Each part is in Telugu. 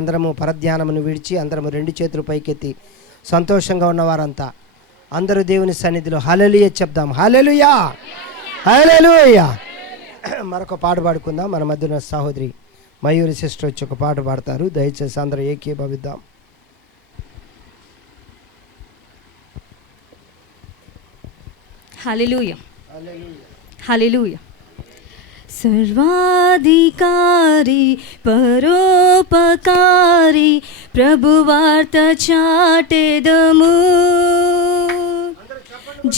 అందరము పరధ్యానమును విడిచి అందరము రెండు చేతులు పైకెత్తి సంతోషంగా ఉన్నవారంతా అందరూ దేవుని సన్నిధిలో హల్లెలూయా చెప్దాం. హల్లెలూయా, హల్లెలూయా. మరొక పాట పాడుకుందాం. మన మధ్యన సహోదరి మయూరి సిస్టర్ వచ్చి ఒక పాట పాడతారు. దయచేసి అందరూ ఏకీభవిద్దాం. హల్లెలూయా, హల్లెలూయా. సర్వాధికారి పరోపకారి ప్రభువార్త చాటెదము.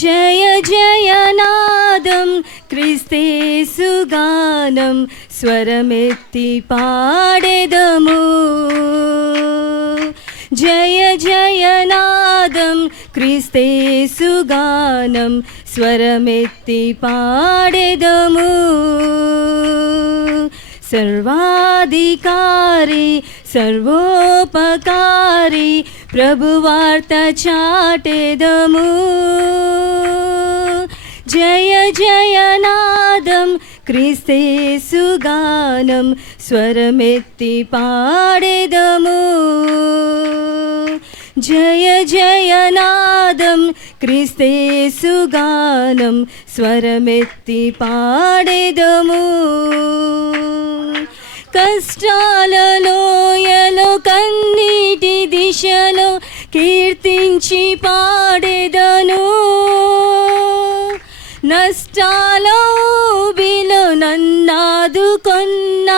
జయ జయనాదం క్రీస్తేసు గానం స్వరమెత్తి పాడెదము. జయ జయనాదం క్రీస్తేసు గానం స్వరమెత్తి పాడెదము. సర్వాధికారి సర్వోపకారి ప్రభువార్త చాటెదము. జయ జయనాదం క్రీస్తేసు గానం స్వరమెత్తి పాడెదము. జయ జయనాదం క్రీస్తేసు గానం స్వరమెత్తి పాడెదము. కష్టాలలోయలో కన్నీటి దిశలో కీర్తించి పాడెదను. నష్టాల ఊబిలో నన్నాదుకొన్న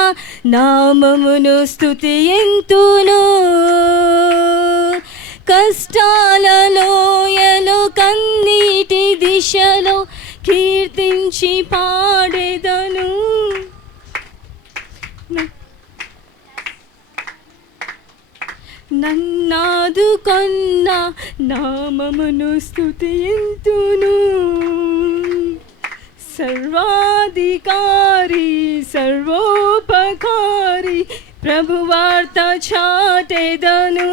నామమును స్తుతింతును. కష్టాలలోయలో కన్నీటి దిశలో కీర్తించి పాడెదను. నన్నాదుకొన్న నామమును స్తుతింతును. సర్వాధికారి సర్వోపకారి ప్రభువార్త చాటెదను.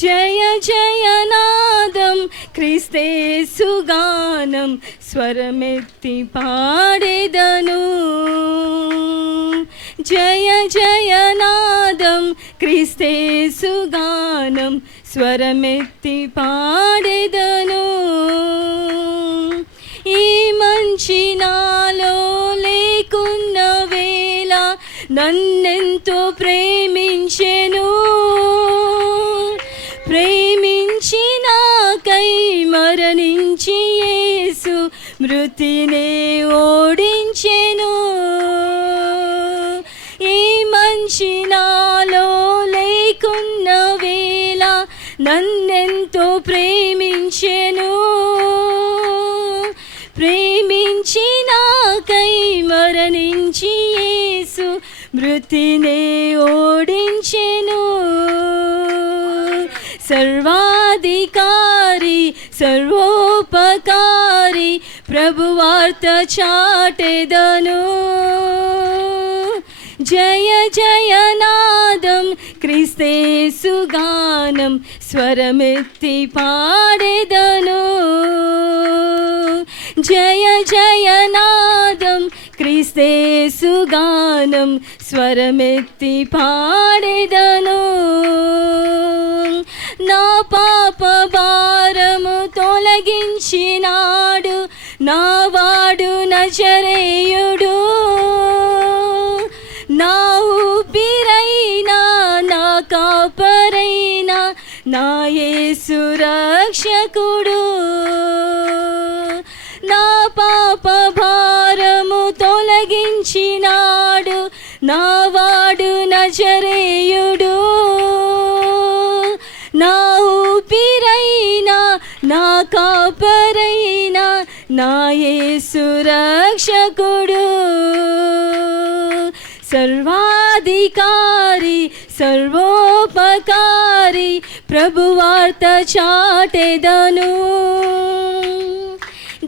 జయ జయనాదం క్రీస్తేసు గానం స్వరమెత్తి పాడెదను. జయ జయనాదం క్రీస్తేసు గానం స్వరమెత్తి పాడెదను. ఈ మంచి నాలో లేకున్న వేళ నన్నెంతో ప్రేమించెను. ప్రేమించి నాకై మరణించి యేసు మృతినే ఓడించెను. ఈ మంచి నాలో లేకున్న వేళ నన్నెంతో ప్రేమించెను. ప్రేమించి నాకై మరణించి యేసు మృతినే ఓడించెను. సర్వాధికారి సర్వోపకారి ప్రభువార్త చాటెదను. జయ జయనాదం క్రీస్తేసు గానం స్వరమెత్తి పాడెదను. జయ జయనాదం క్రీస్తేసు గానం స్వరమెత్తి పాడెదను. నా పాప భారము తొలగించినాడు నా వాడు నజరేయుడు. నా ఊపిరైనా నా కాపరైనా నా యేసు రక్షకుడు. నా పాప భారము తొలగించినాడు నా వాడు నజరేయుడు. నా ఊపిరైనా నా కాపరైనా నా యేసు రక్షకుడు. సర్వాధికారి సర్వోపకారి ప్రభువార్త చాటెదను.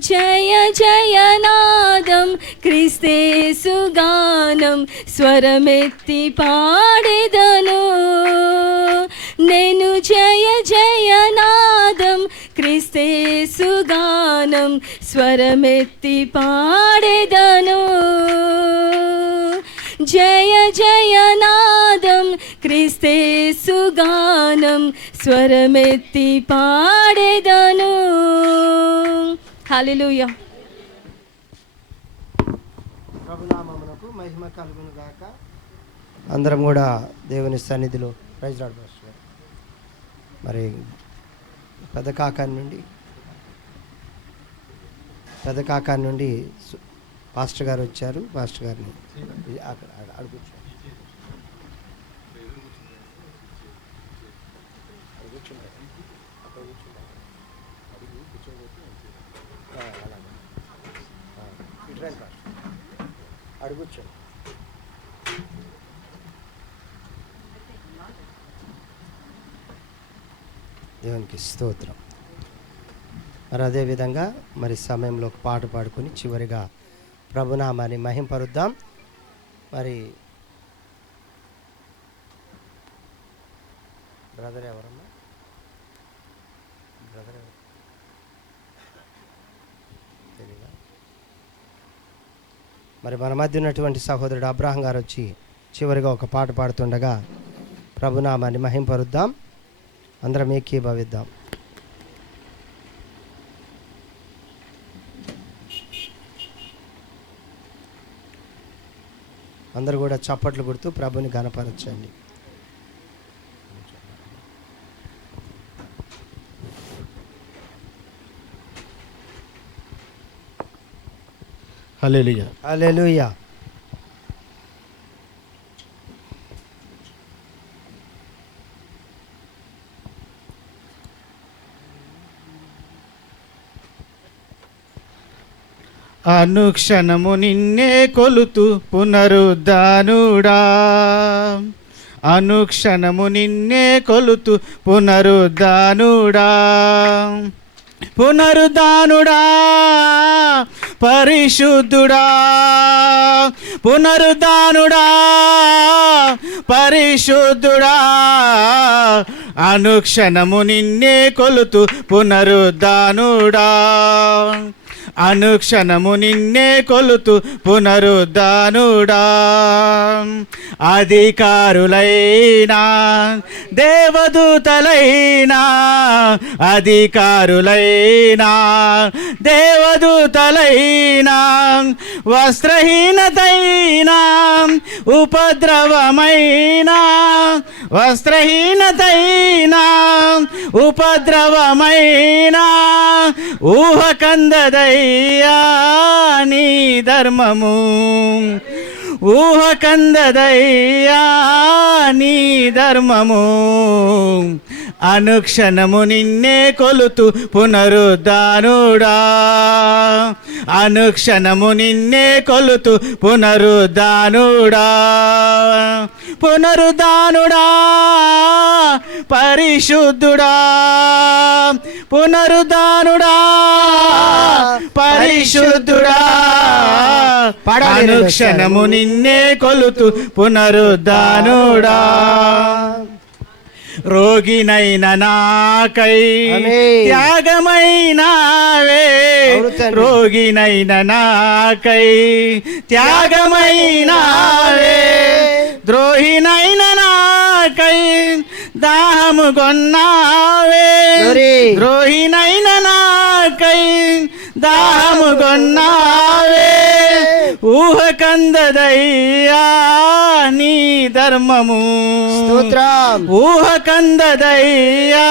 జయ జయనాదం క్రీస్తేసు గానం స్వరమెత్తి పాడెదను. నేను జయ జయనాదం క్రీస్తేసు గానం స్వరమెత్తి పాడెదను. జయ జయనాదం గానం స్వరమెత్తి పాడేదను. హల్లెలూయా. ప్రభునామమునకు మహిమ కలుగును గాక. అందరం కూడా దేవుని సన్నిధిలో ప్రైజ్ లార్డ్ పాస్టర్. మరి పెద్ద కాకాని నుండి పాస్టర్ గారు వచ్చారు. పాస్టర్ గారిని అక్కడ అడుగుచ్చు. అడుగుచ్చు. దేవునికి స్తోత్రం. మరి అదేవిధంగా మరి సమయంలో ఒక పాట పాడుకొని చివరిగా ప్రభునామాన్ని మహింపరుద్దాం. మరి బ్రదర్ ఎవరమ్మా? బ్రదర్ ఎవరు తెలీదా? మరి మన మధ్య ఉన్నటువంటి సహోదరుడు అబ్రహం గారు వచ్చి చివరిగా ఒక పాట పాడుతుండగా ప్రభునామాన్ని మహింపరుద్దాం. అందరం ఏకీభవిద్దాం. అందరూ కూడా చప్పట్లు కొడుతూ ప్రభుని ఘనపరచండి. హల్లెలూయా. హల్లెలూయా. అనుక్షణము నిన్నే కొలుతూ పునరుద్ధానుడా, అనుక్షణము నిన్నే కొలుతూ పునరుద్ధానుడా, పునరుద్ధానుడా పరిశుద్ధుడా, పునరుద్ధానుడా పరిశుద్ధుడా, అనుక్షణము నిన్నే కొలుతూ పునరుద్ధానుడా, అనుక్షణము నిన్నే కొలుతూ పునరుద్ధానుడా, అధికారులైనా దేవదూతలైనా, అధికారులైనా దేవదూతలైనా, వస్త్రహీనతైనా ఉపద్రవమైనా, వస్త్రహీనతైనా ఉపద్రవమైనా, ఊహకందదయ్యా నీ ధర్మము, ఊహకందదయ్యా నీ ధర్మము, అనుక్షణము నిన్నే కొలుతూ పునరుద్ధానుడా, అనుక్షణము నిన్నే కొలుతూ పునరుద్ధానుడా, పునరుద్ధానుడా పరిశుద్ధుడా, పునరుద్ధానుడా పరిశుద్ధుడా, అనుక్షణము నిన్నే కొలుతూ పునరుద్ధానుడా, రోగినైన నాకై త్యాగమైనావే, రోగినైన నాకై త్యాగమైనావే, ద్రోహినైన నాకై దాహము కొన్నావే, ద్రోహినైన నాకై దాహము కొన్నావే, ఊహకందదయ్యా నీ ధర్మము, ఊహకందదయ్యా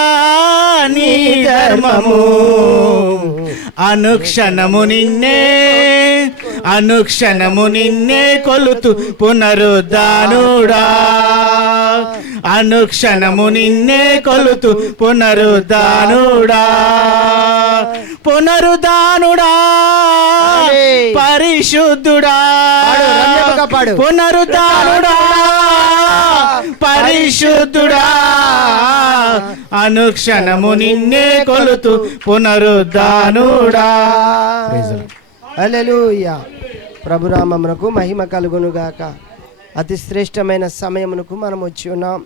నీ ధర్మము, అనుక్షణము నిన్నే, అనుక్షణము నిన్నే కొలుతూ పునరుద్ధానుడా, అనుక్షణము నిన్నే కొలుతూ పునరుద్ధానుడా, పునరుద్ధానుడా పరిశుద్ధుడా, పునరుద్ధానుడా పరిశుద్ధుడా, అనుక్షణము నిన్నే కొలుతూ పునరుద్ధానుడా. హల్లెలూయా. ప్రభునామమునకు మహిమ కలుగునుగాక. అతి శ్రేష్టమైన సమయమునకు మనం వచ్చి ఉన్నాం.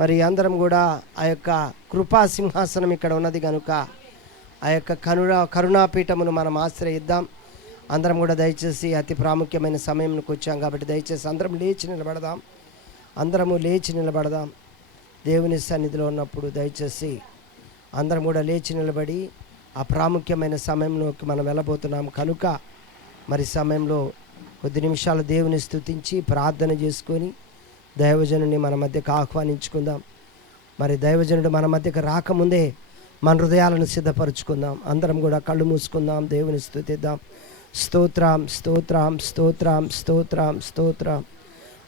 మరి అందరం కూడా ఆ యొక్క కృపా సింహాసనం ఇక్కడ ఉన్నది కనుక ఆ యొక్క కరుణాపీఠమును మనం ఆశ్రయిద్దాం. అందరం కూడా దయచేసి అతి ప్రాముఖ్యమైన సమయంకి వచ్చాం కాబట్టి దయచేసి అందరం లేచి నిలబడదాం. అందరము లేచి నిలబడదాం. దేవుని సన్నిధిలో ఉన్నప్పుడు దయచేసి అందరం కూడా లేచి నిలబడి ఆ ప్రాముఖ్యమైన సమయంలోకి మనం వెళ్ళబోతున్నాం కనుక మరి సమయంలో కొద్ది నిమిషాలు దేవుని స్తుతించి ప్రార్థన చేసుకొని దైవజనుని మన మధ్యకు ఆహ్వానించుకుందాం. మరి దైవజనుడు మన మధ్యకు రాకముందే మన హృదయాలను సిద్ధపరచుకుందాం. అందరం కూడా కళ్ళు మూసుకుందాం, దేవుని స్తుతిద్దాం. స్తోత్రం స్తోత్రం స్తోత్రం స్తోత్రం స్తోత్రం.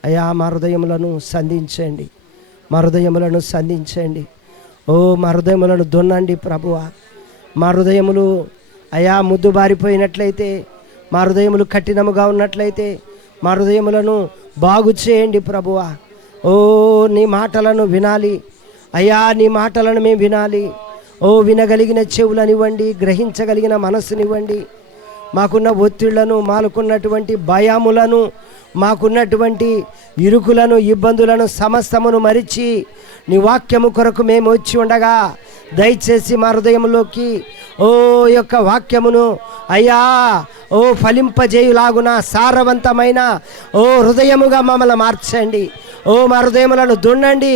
అయ్యా మా హృదయములను సంధించండి, మా హృదయములను సంధించండి. ఓ మా హృదయములను దున్నండి ప్రభువా. మా హృదయములు అయా ముద్దుబారిపోయినట్లయితే, మా హృదయములు కఠినముగా ఉన్నట్లయితే మా హృదయములను బాగు చేయండి ప్రభువా. ఓ నీ మాటలను వినాలి అయ్యా, నీ మాటలను మేము వినాలి. ఓ వినగలిగిన చెవులనివ్వండి, గ్రహించగలిగిన మనస్సునివ్వండి. మాకున్న ఒత్తిళ్లను, మాకున్నటువంటి భయములను, మాకున్నటువంటి ఇరుకులను, ఇబ్బందులను సమస్తమును మరిచి నీ వాక్యము కొరకు మేము వచ్చి ఉండగా దయచేసి మా హృదయంలోకి ఓ యొక్క వాక్యమును అయ్యా ఓ ఫలింపజేయులాగున సారవంతమైన ఓ హృదయముగా మమ్మల్ని మార్చండి. ఓ మా హృదయములను దున్నండి,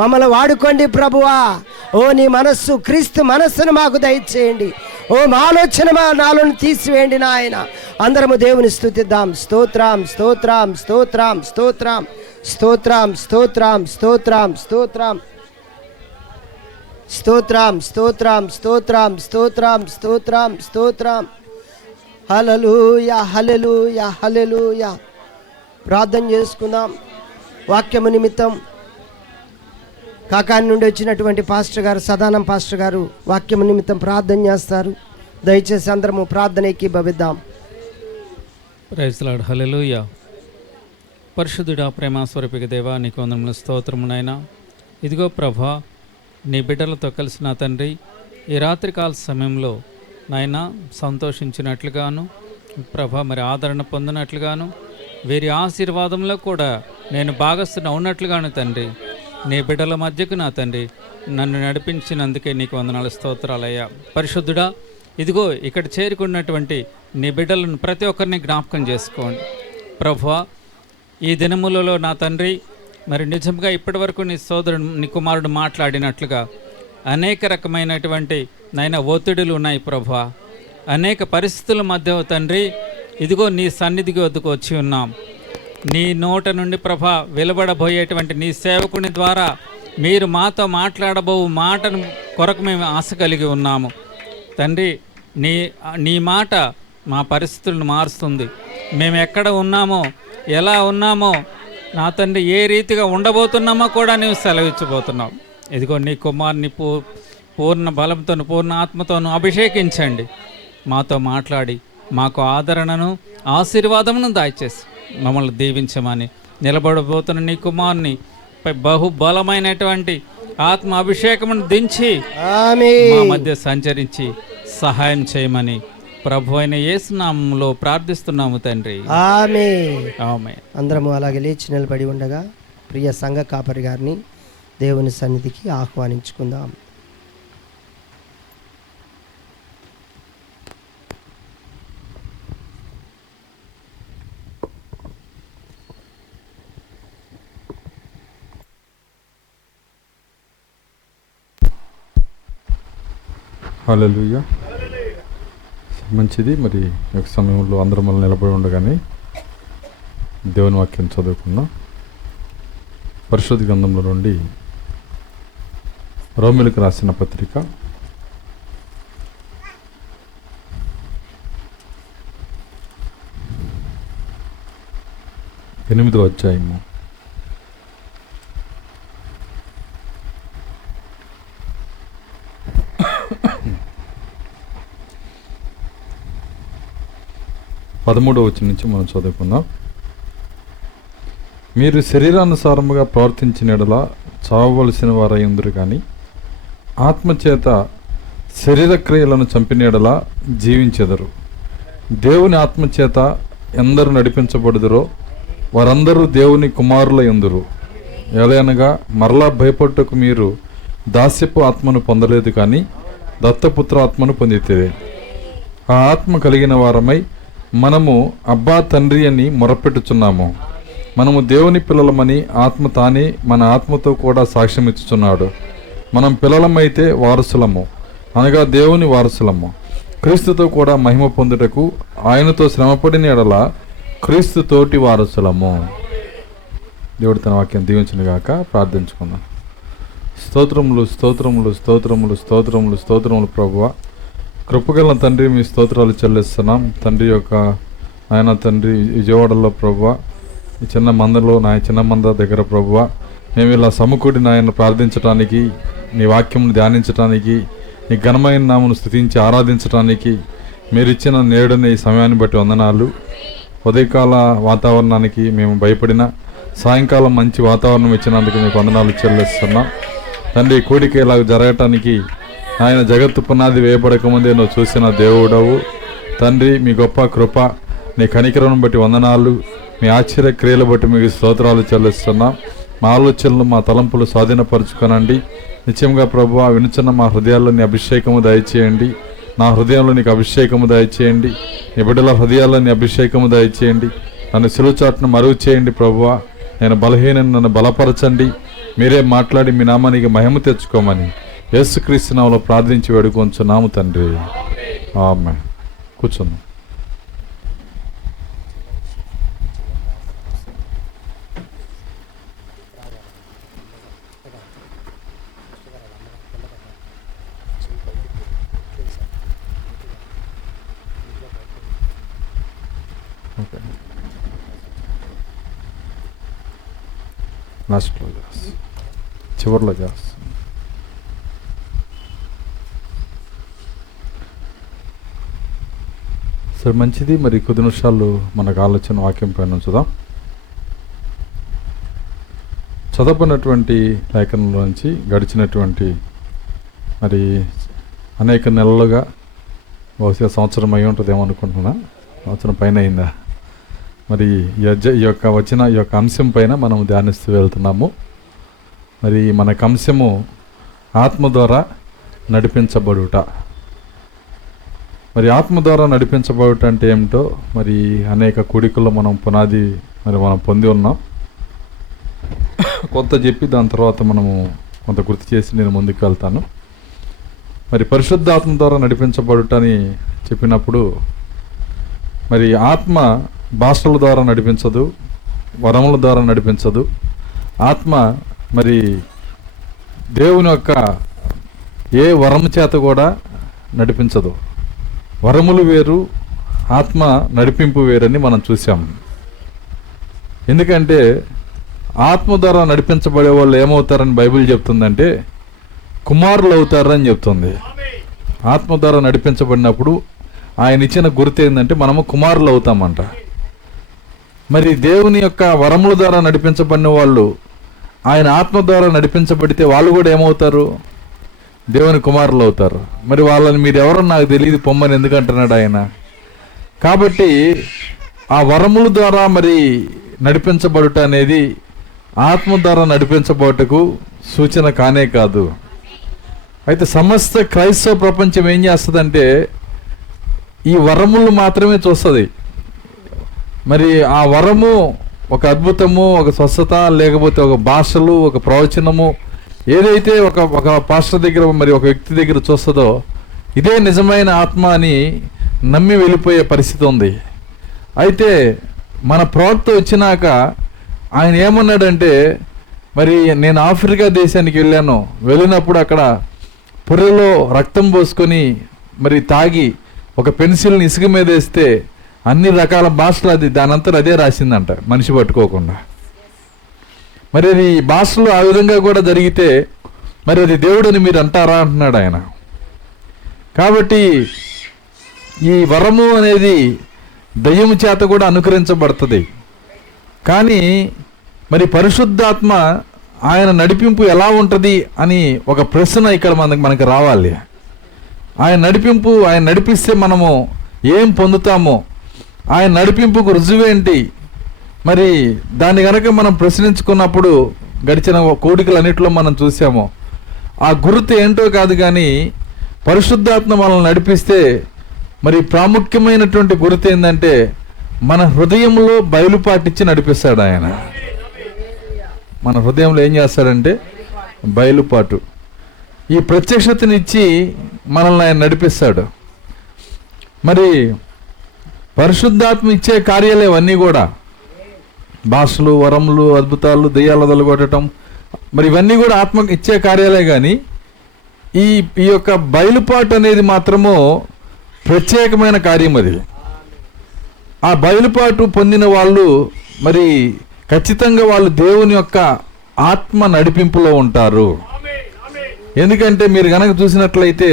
మమ్మల్ని వాడుకోండి ప్రభువా. ఓ నీ మనస్సు, క్రీస్తు మనస్సును మాకు దయచేయండి. ఓ మా ఆలోచన నాలోని తీసివేయండి నాయన. అందరము దేవుని స్తుతిద్దాం. స్తోత్రం స్తోత్రం స్తోత్రం స్తోత్రం స్తోత్రం స్తోత్రం స్తోత్రం స్తోత్రం స్తోత్రం స్తోత్రం స్తోత్రం స్తోత్రం స్తోత్రం స్తోత్రం. హల్లెలూయా హల్లెలూయా హల్లెలూయా. ప్రార్థన చేసుకుందాం. వాక్యము నిమిత్తం కాకాని నుండి వచ్చినటువంటి పాస్టర్ గారు, సదానం పాస్టర్ గారు వాక్యము నిమిత్తం ప్రార్థన చేస్తారు. దయచేసి అందరము ప్రార్థన ఏకీభవిద్దాం. Praise lord. హల్లెలూయా. పరిశుద్ధుడా, ప్రేమ స్వరూపిక దేవా, నీకు వందనములు, స్తోత్రమునైనా. ఇదిగో ప్రభా, నీ బిడ్డలతో కలిసి నా తండ్రి ఈ రాత్రికాల సమయంలో నాయన సంతోషించినట్లుగాను ప్రభా, మరి ఆదరణ పొందినట్లుగాను, వీరి ఆశీర్వాదంలో కూడా నేను భాగస్థున ఉన్నట్లుగాను తండ్రి, నీ బిడ్డల మధ్యకు నా తండ్రి నన్ను నడిపించినందుకే నీకు వందనాలు, స్తోత్రాలయ్యా. పరిశుద్ధుడా, ఇదిగో ఇక్కడ చేరుకున్నటువంటి నీ బిడ్డలను ప్రతి ఒక్కరిని జ్ఞాపకం చేసుకోండి ప్రభువా. ఈ దినములలో నా తండ్రి మరి నిజంగా ఇప్పటి వరకు నీ సోదరుడు, నీ కుమారుడు మాట్లాడినట్లుగా అనేక రకమైనటువంటి నాయన ఒత్తిడులు ఉన్నాయి ప్రభువా. అనేక పరిస్థితుల మధ్య తండ్రి ఇదిగో నీ సన్నిధికి వద్దకు వచ్చి ఉన్నాం. నీ నోట నుండి ప్రభా వెలువడబోయేటువంటి నీ సేవకుని ద్వారా మీరు మాతో మాట్లాడబో మాటను కొరకు మేము ఆశ కలిగి ఉన్నాము తండ్రి. నీ మాట మా పరిస్థితులను మారుస్తుంది. మేము ఎక్కడ ఉన్నామో, ఎలా ఉన్నామో నా తండ్రి, ఏ రీతిగా ఉండబోతున్నామో కూడా నీవు సెలవిచ్చబోతున్నావు. ఇదిగో నీ కుమారుని పూర్ణ బలంతోను, పూర్ణ ఆత్మతోను అభిషేకించండి. మాతో మాట్లాడి మాకు ఆదరణను, ఆశీర్వాదమును దయచేసి మమ్మల్ని దీవించమని, నిలబడబోతున్న నీ కుమారుని బహుబలమైనటువంటి ఆత్మ అభిషేకమును దించి మా మధ్య సంచరించి సహాయం చేయమని ప్రభు అయిన యేసు నామములో ప్రార్థిస్తున్నాము తండ్రి. ఆమేన్. అందరము అలాగే లేచి నిలబడి ఉండగా ప్రియ సంఘ కాపరి గారిని దేవుని సన్నిధికి ఆహ్వానించుకుందాం. హల్లెలూయా. మంచిది. మరి ఒక సమయంలో అందరం మనం నిలబడి ఉండగానే దేవుని వాక్యం చదువుకున్నాం. పరిశుద్ధ గ్రంథంలో నుండి రోమీయులకు రాసిన పత్రిక 8వ అధ్యాయము 13వ వచనం నుంచి మనం చదువుకుందాం. మీరు శరీరానుసారముగా ప్రవర్తించిన యెడల చావవలసిన వారై ఉందరు, కానీ ఆత్మచేత శరీర క్రియలను చంపిన యెడల జీవించెదరు. దేవుని ఆత్మచేత ఎందరు నడిపించబడుదురో వారందరూ దేవుని కుమారులై ఉందురు. ఎలయనగా మరలా భయపట్టుకు మీరు దాస్యపు ఆత్మను పొందలేదు, కానీ దత్తపుత్ర ఆత్మను పొందితే ఆ ఆత్మ కలిగిన వారమై మనము అబ్బా తండ్రి అని మొరపెట్టుచున్నాము. మనము దేవుని పిల్లలమని ఆత్మ తానే మన ఆత్మతో కూడా సాక్ష్యం ఇచ్చుచున్నాడు. మనం పిల్లలమైతే వారసులము, అనగా దేవుని వారసులము, క్రీస్తుతో కూడా మహిమ పొందుటకు ఆయనతో శ్రమపడిన ఎడల క్రీస్తు తోటి వారసులము. దేవుడు తన వాక్యం దీవించును గాక. ప్రార్థించుకుందాం. స్తోత్రములు స్తోత్రములు స్తోత్రములు స్తోత్రములు స్తోత్రములు ప్రభువా, కృపగల తండ్రి, మీ స్తోత్రాలు చెల్లిస్తున్నాం. తండ్రి యొక్క ఆయన తండ్రి విజయవాడలో ప్రభువా, ఈ చిన్న మందలో చిన్న మంద దగ్గర ప్రభువా, మేము ఇలా సమకూడి నాయన ప్రార్థించడానికి, నీ వాక్యమును ధ్యానించడానికి, నీ ఘనమైన నామను స్తుతించి ఆరాధించడానికి మీరు ఇచ్చిన నేడుని ఈ సమయాన్ని బట్టి వందనాలు. ఉదయకాల వాతావరణానికి మేము భయపడిన సాయంకాలం మంచి వాతావరణం ఇచ్చినందుకు మీకు వందనాలు చెల్లిస్తున్నాం. తండ్రి, కూడిక ఇలా జరగటానికి ఆయన జగత్తు పునాది వేయబడకముందే నువ్వు చూసిన దేవుడవు తండ్రి. మీ గొప్ప కృప, నీ కనికరం బట్టి వందనాలు, మీ ఆశ్చర్య క్రియలు బట్టి మీకు స్తోత్రాలు చెల్లిస్తున్నాం. మా ఆలోచనలు, మా తలంపులు స్వాధీనపరచుకోనండి. నిత్యంగా ప్రభువా, వినుచున్న మా హృదయాల్లో నీ అభిషేకము దయచేయండి. నా హృదయంలో నీకు అభిషేకము దయచేయండి. నీ బిడ్డల హృదయాల్లో నీ అభిషేకము దయచేయండి. నన్ను సిలువచాటును మరుగు చేయండి ప్రభువా. నేను బలహీనని, నన్ను బలపరచండి. మీరే మాట్లాడి మీ నామానికి మహిమ తెచ్చుకోమని యేసుక్రీస్తు నామములో ప్రార్థించి వేడుకొంచున్నాము తండ్రి. ఆమేన్. కూర్చుందాం. లాస్ట్లో చేస్తాం, చివరిలో చేస్తాం. సరే, మంచిది. మరి కొద్ది నిమిషాలు మనకు ఆలోచన వాక్యం పైన ఉంచుదాం. చదవబడినటువంటి లేఖనంలోంచి గడిచినటువంటి మరి అనేక నెలలుగా, బహుశా సంవత్సరం అయి ఉంటుందేమో అనుకుంటున్నా, సంవత్సరం పైన అయిందా, మరి ఈ యొక్క అంశం పైన మనం ధ్యానిస్తూ వెళ్తున్నాము. మరి మనకు అంశము ఆత్మ ద్వారా నడిపించబడుట. మరి ఆత్మ ద్వారా నడిపించబడుట అంటే ఏమిటో మరి అనేక కూడికల్లో మనం పునాది మనం పొంది ఉన్నాం. కొంత చెప్పి దాని తర్వాత మనము కొంత గుర్తు చేసి నేను ముందుకు వెళ్తాను. మరి పరిశుద్ధాత్మ ద్వారా నడిపించబడుటని చెప్పినప్పుడు మరి ఆత్మ భాషల ద్వారా నడిపించదు, వరముల ద్వారా నడిపించదు. ఆత్మ మరి దేవుని యొక్క ఏ వరము చేత కూడా నడిపించదు. వరములు వేరు, ఆత్మ నడిపింపు వేరని మనం చూసాం. ఎందుకంటే ఆత్మ ద్వారా నడిపించబడే వాళ్ళు ఏమవుతారని బైబిల్ చెప్తుందంటే కుమారులు అవుతారని చెప్తుంది. ఆత్మ ద్వారా నడిపించబడినప్పుడు ఆయన ఇచ్చిన గుర్తు ఏంటంటే మనము కుమారులు అవుతామంట. మరి దేవుని యొక్క వరముల ద్వారా నడిపించబడిన వాళ్ళు ఆయన ఆత్మ ద్వారా నడిపించబడితే వాళ్ళు కూడా ఏమవుతారు? దేవుని కుమారులు అవుతారు. మరి వాళ్ళని మీరు ఎవరో నాకు తెలియదు పొమ్మని ఎందుకంటున్నాడు ఆయన. కాబట్టి ఆ వరముల ద్వారా మరి నడిపించబడుట అనేది ఆత్మ ద్వారా నడిపించబడుటకు సూచన కానే కాదు. అయితే సమస్త క్రైస్తవ ప్రపంచం ఏం చేస్తుందంటే ఈ వరములు మాత్రమే చూస్తుంది. మరి ఆ వరము ఒక అద్భుతము, ఒక స్వస్థత, లేకపోతే ఒక భాషలు, ఒక ప్రవచనము ఏదైతే ఒక పాస్టర్ దగ్గర మరి ఒక వ్యక్తి దగ్గర చూస్తుందో ఇదే నిజమైన ఆత్మ అని నమ్మి వెళ్ళిపోయే పరిస్థితి ఉంది. అయితే మన ప్రవక్త వచ్చినాక ఆయన ఏమన్నాడంటే, మరి నేను ఆఫ్రికా దేశానికి వెళ్ళినప్పుడు అక్కడ పొర్రెలో రక్తం పోసుకొని మరి తాగి ఒక పెన్సిల్ని ఇసుక మీద వేస్తే అన్ని రకాల భాషలు అది దానంతా అదే రాసిందంట, మనిషి పట్టుకోకుండా. మరి అది భాషలు ఆ విధంగా కూడా జరిగితే మరి అది దేవుడని మీరు అంటారా అంటున్నాడు ఆయన. కాబట్టి ఈ వరము అనేది దయ్యము చేత కూడా అనుకరించబడుతుంది. కానీ మరి పరిశుద్ధాత్మ ఆయన నడిపింపు ఎలా ఉంటుంది అని ఒక ప్రశ్న ఇక్కడ మనకు రావాలి. ఆయన నడిపింపు, ఆయన నడిపిస్తే మనము ఏం పొందుతామో, ఆయన నడిపింపుకు రుజువేంటి, మరి దాన్ని కనుక మనం ప్రశ్నించుకున్నప్పుడు గడిచిన కోడికలన్నింటిలో మనం చూసాము. ఆ గుర్తు ఏంటో కాదు, కానీ పరిశుద్ధాత్మ మనల్ని నడిపిస్తే మరి ప్రాముఖ్యమైనటువంటి గుర్తు ఏంటంటే మన హృదయంలో బయలుపాటిచ్చి నడిపిస్తాడు ఆయన. మన హృదయంలో ఏం చేస్తాడంటే బయలుపాటు, ఈ ప్రత్యక్షతనిచ్చి మనల్ని ఆయన నడిపిస్తాడు. మరి పరిశుద్ధాత్మ ఇచ్చే కార్యాలు ఇవన్నీ కూడా, భాషలు, వరములు, అద్భుతాలు, దెయ్యాలు వదలగొట్టడం, మరి ఇవన్నీ కూడా ఆత్మ ఇచ్చే కార్యాలే. కానీ ఈ యొక్క బయలుపాటు అనేది మాత్రము ప్రత్యేకమైన కార్యం. అది ఆ బయలుపాటు పొందిన వాళ్ళు మరి ఖచ్చితంగా వాళ్ళు దేవుని యొక్క ఆత్మ నడిపింపులో ఉంటారు. ఎందుకంటే మీరు కనుక చూసినట్లయితే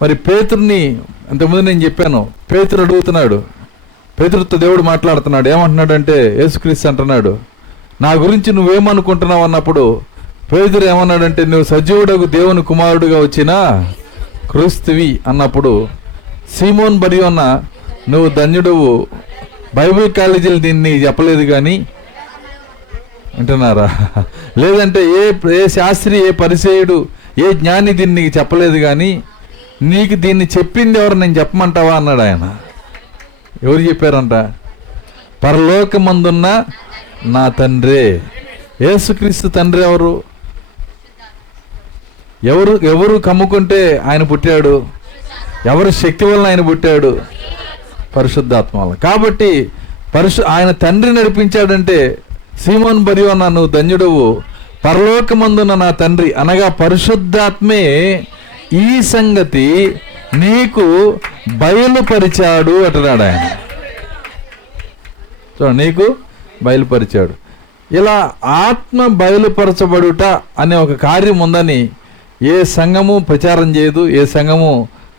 మరి పేతురుని, అంతకుముందు నేను చెప్పాను, పేతురు అడుగుతున్నాడు, పేతురుతో దేవుడు మాట్లాడుతున్నాడు. ఏమంటున్నాడంటే యేసుక్రీస్తు అంటున్నాడు, నా గురించి నువ్వేమనుకుంటున్నావు అన్నప్పుడు పేతురు ఏమన్నాడంటే, నువ్వు సజీవుడకు దేవుని కుమారుడుగా వచ్చిన క్రీస్తువి అన్నప్పుడు సీమోన్ బరియోన్న, నువ్వు ధన్యుడువు, బైబిల్ కాలేజీలు దీన్ని చెప్పలేదు కానీ అంటున్నారా, లేదంటే ఏ శాస్త్రి, ఏ పరిసేయుడు, ఏ జ్ఞాని దీన్ని నీకు చెప్పలేదు కానీ నీకు దీన్ని చెప్పింది ఎవరు, నేను చెప్పమంటావా అన్నాడు ఆయన. ఎవరు చెప్పారంట? పరలోకమందున్న నా తండ్రే. యేసుక్రీస్తు తండ్రి ఎవరు? ఎవరు కమ్ముకుంటే ఆయన పుట్టాడు? ఎవరు శక్తి వలన ఆయన పుట్టాడు? పరిశుద్ధాత్మ వలన. కాబట్టి ఆయన తండ్రి నడిపించాడంటే, సీమోన్ బరియోనా నువ్వు ధన్యుడవు, పరలోకమందున్న నా తండ్రి అనగా పరిశుద్ధాత్మే ఈ సంగతి నీకు బయలుపరిచాడు అంటున్నాడు ఆయన. చూడండి, నీకు బయలుపరిచాడు. ఇలా ఆత్మ బయలుపరచబడుట అనే ఒక కార్యం ఉందని ఏ సంఘము ప్రచారం చేయదు, ఏ సంఘము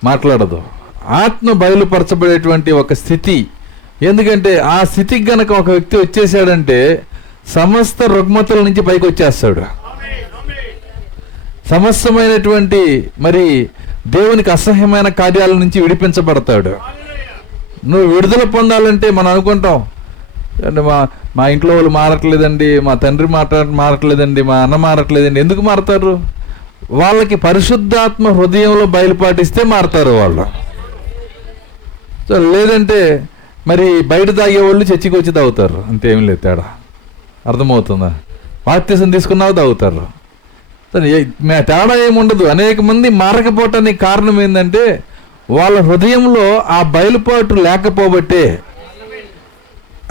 మాట్లాడదు. ఆత్మ బయలుపరచబడేటువంటి ఒక స్థితి. ఎందుకంటే ఆ స్థితికి గనక ఒక వ్యక్తి వచ్చేసాడంటే సమస్త రుగ్మతల నుంచి పైకి వచ్చేస్తాడు. సమస్తమైనటువంటి మరి దేవునికి అసహ్యమైన కార్యాల నుంచి విడిపించబడతాడు. నువ్వు విడుదల పొందాలంటే మనం అనుకుంటాం, అంటే మా ఇంట్లో వాళ్ళు మారట్లేదండి, మా తండ్రి మారట్లేదండి, మా అన్న మారట్లేదండి. ఎందుకు మారతారు? వాళ్ళకి పరిశుద్ధాత్మ హృదయంలో బయలుపాటిస్తే మారతారు వాళ్ళు. సో లేదంటే మరి బయట తాగేవాళ్ళు చర్చికి వచ్చి తాగుతారు, అంతేం లేదు తేడా. అర్థమవుతుందా? బాప్తిసం తీసుకున్నావు తాగుతారు, తేడా ఏముండదు. అనేక మంది మారకపోవటానికి కారణం ఏంటంటే వాళ్ళ హృదయంలో ఆ బయలుపాటు లేకపోబట్టే.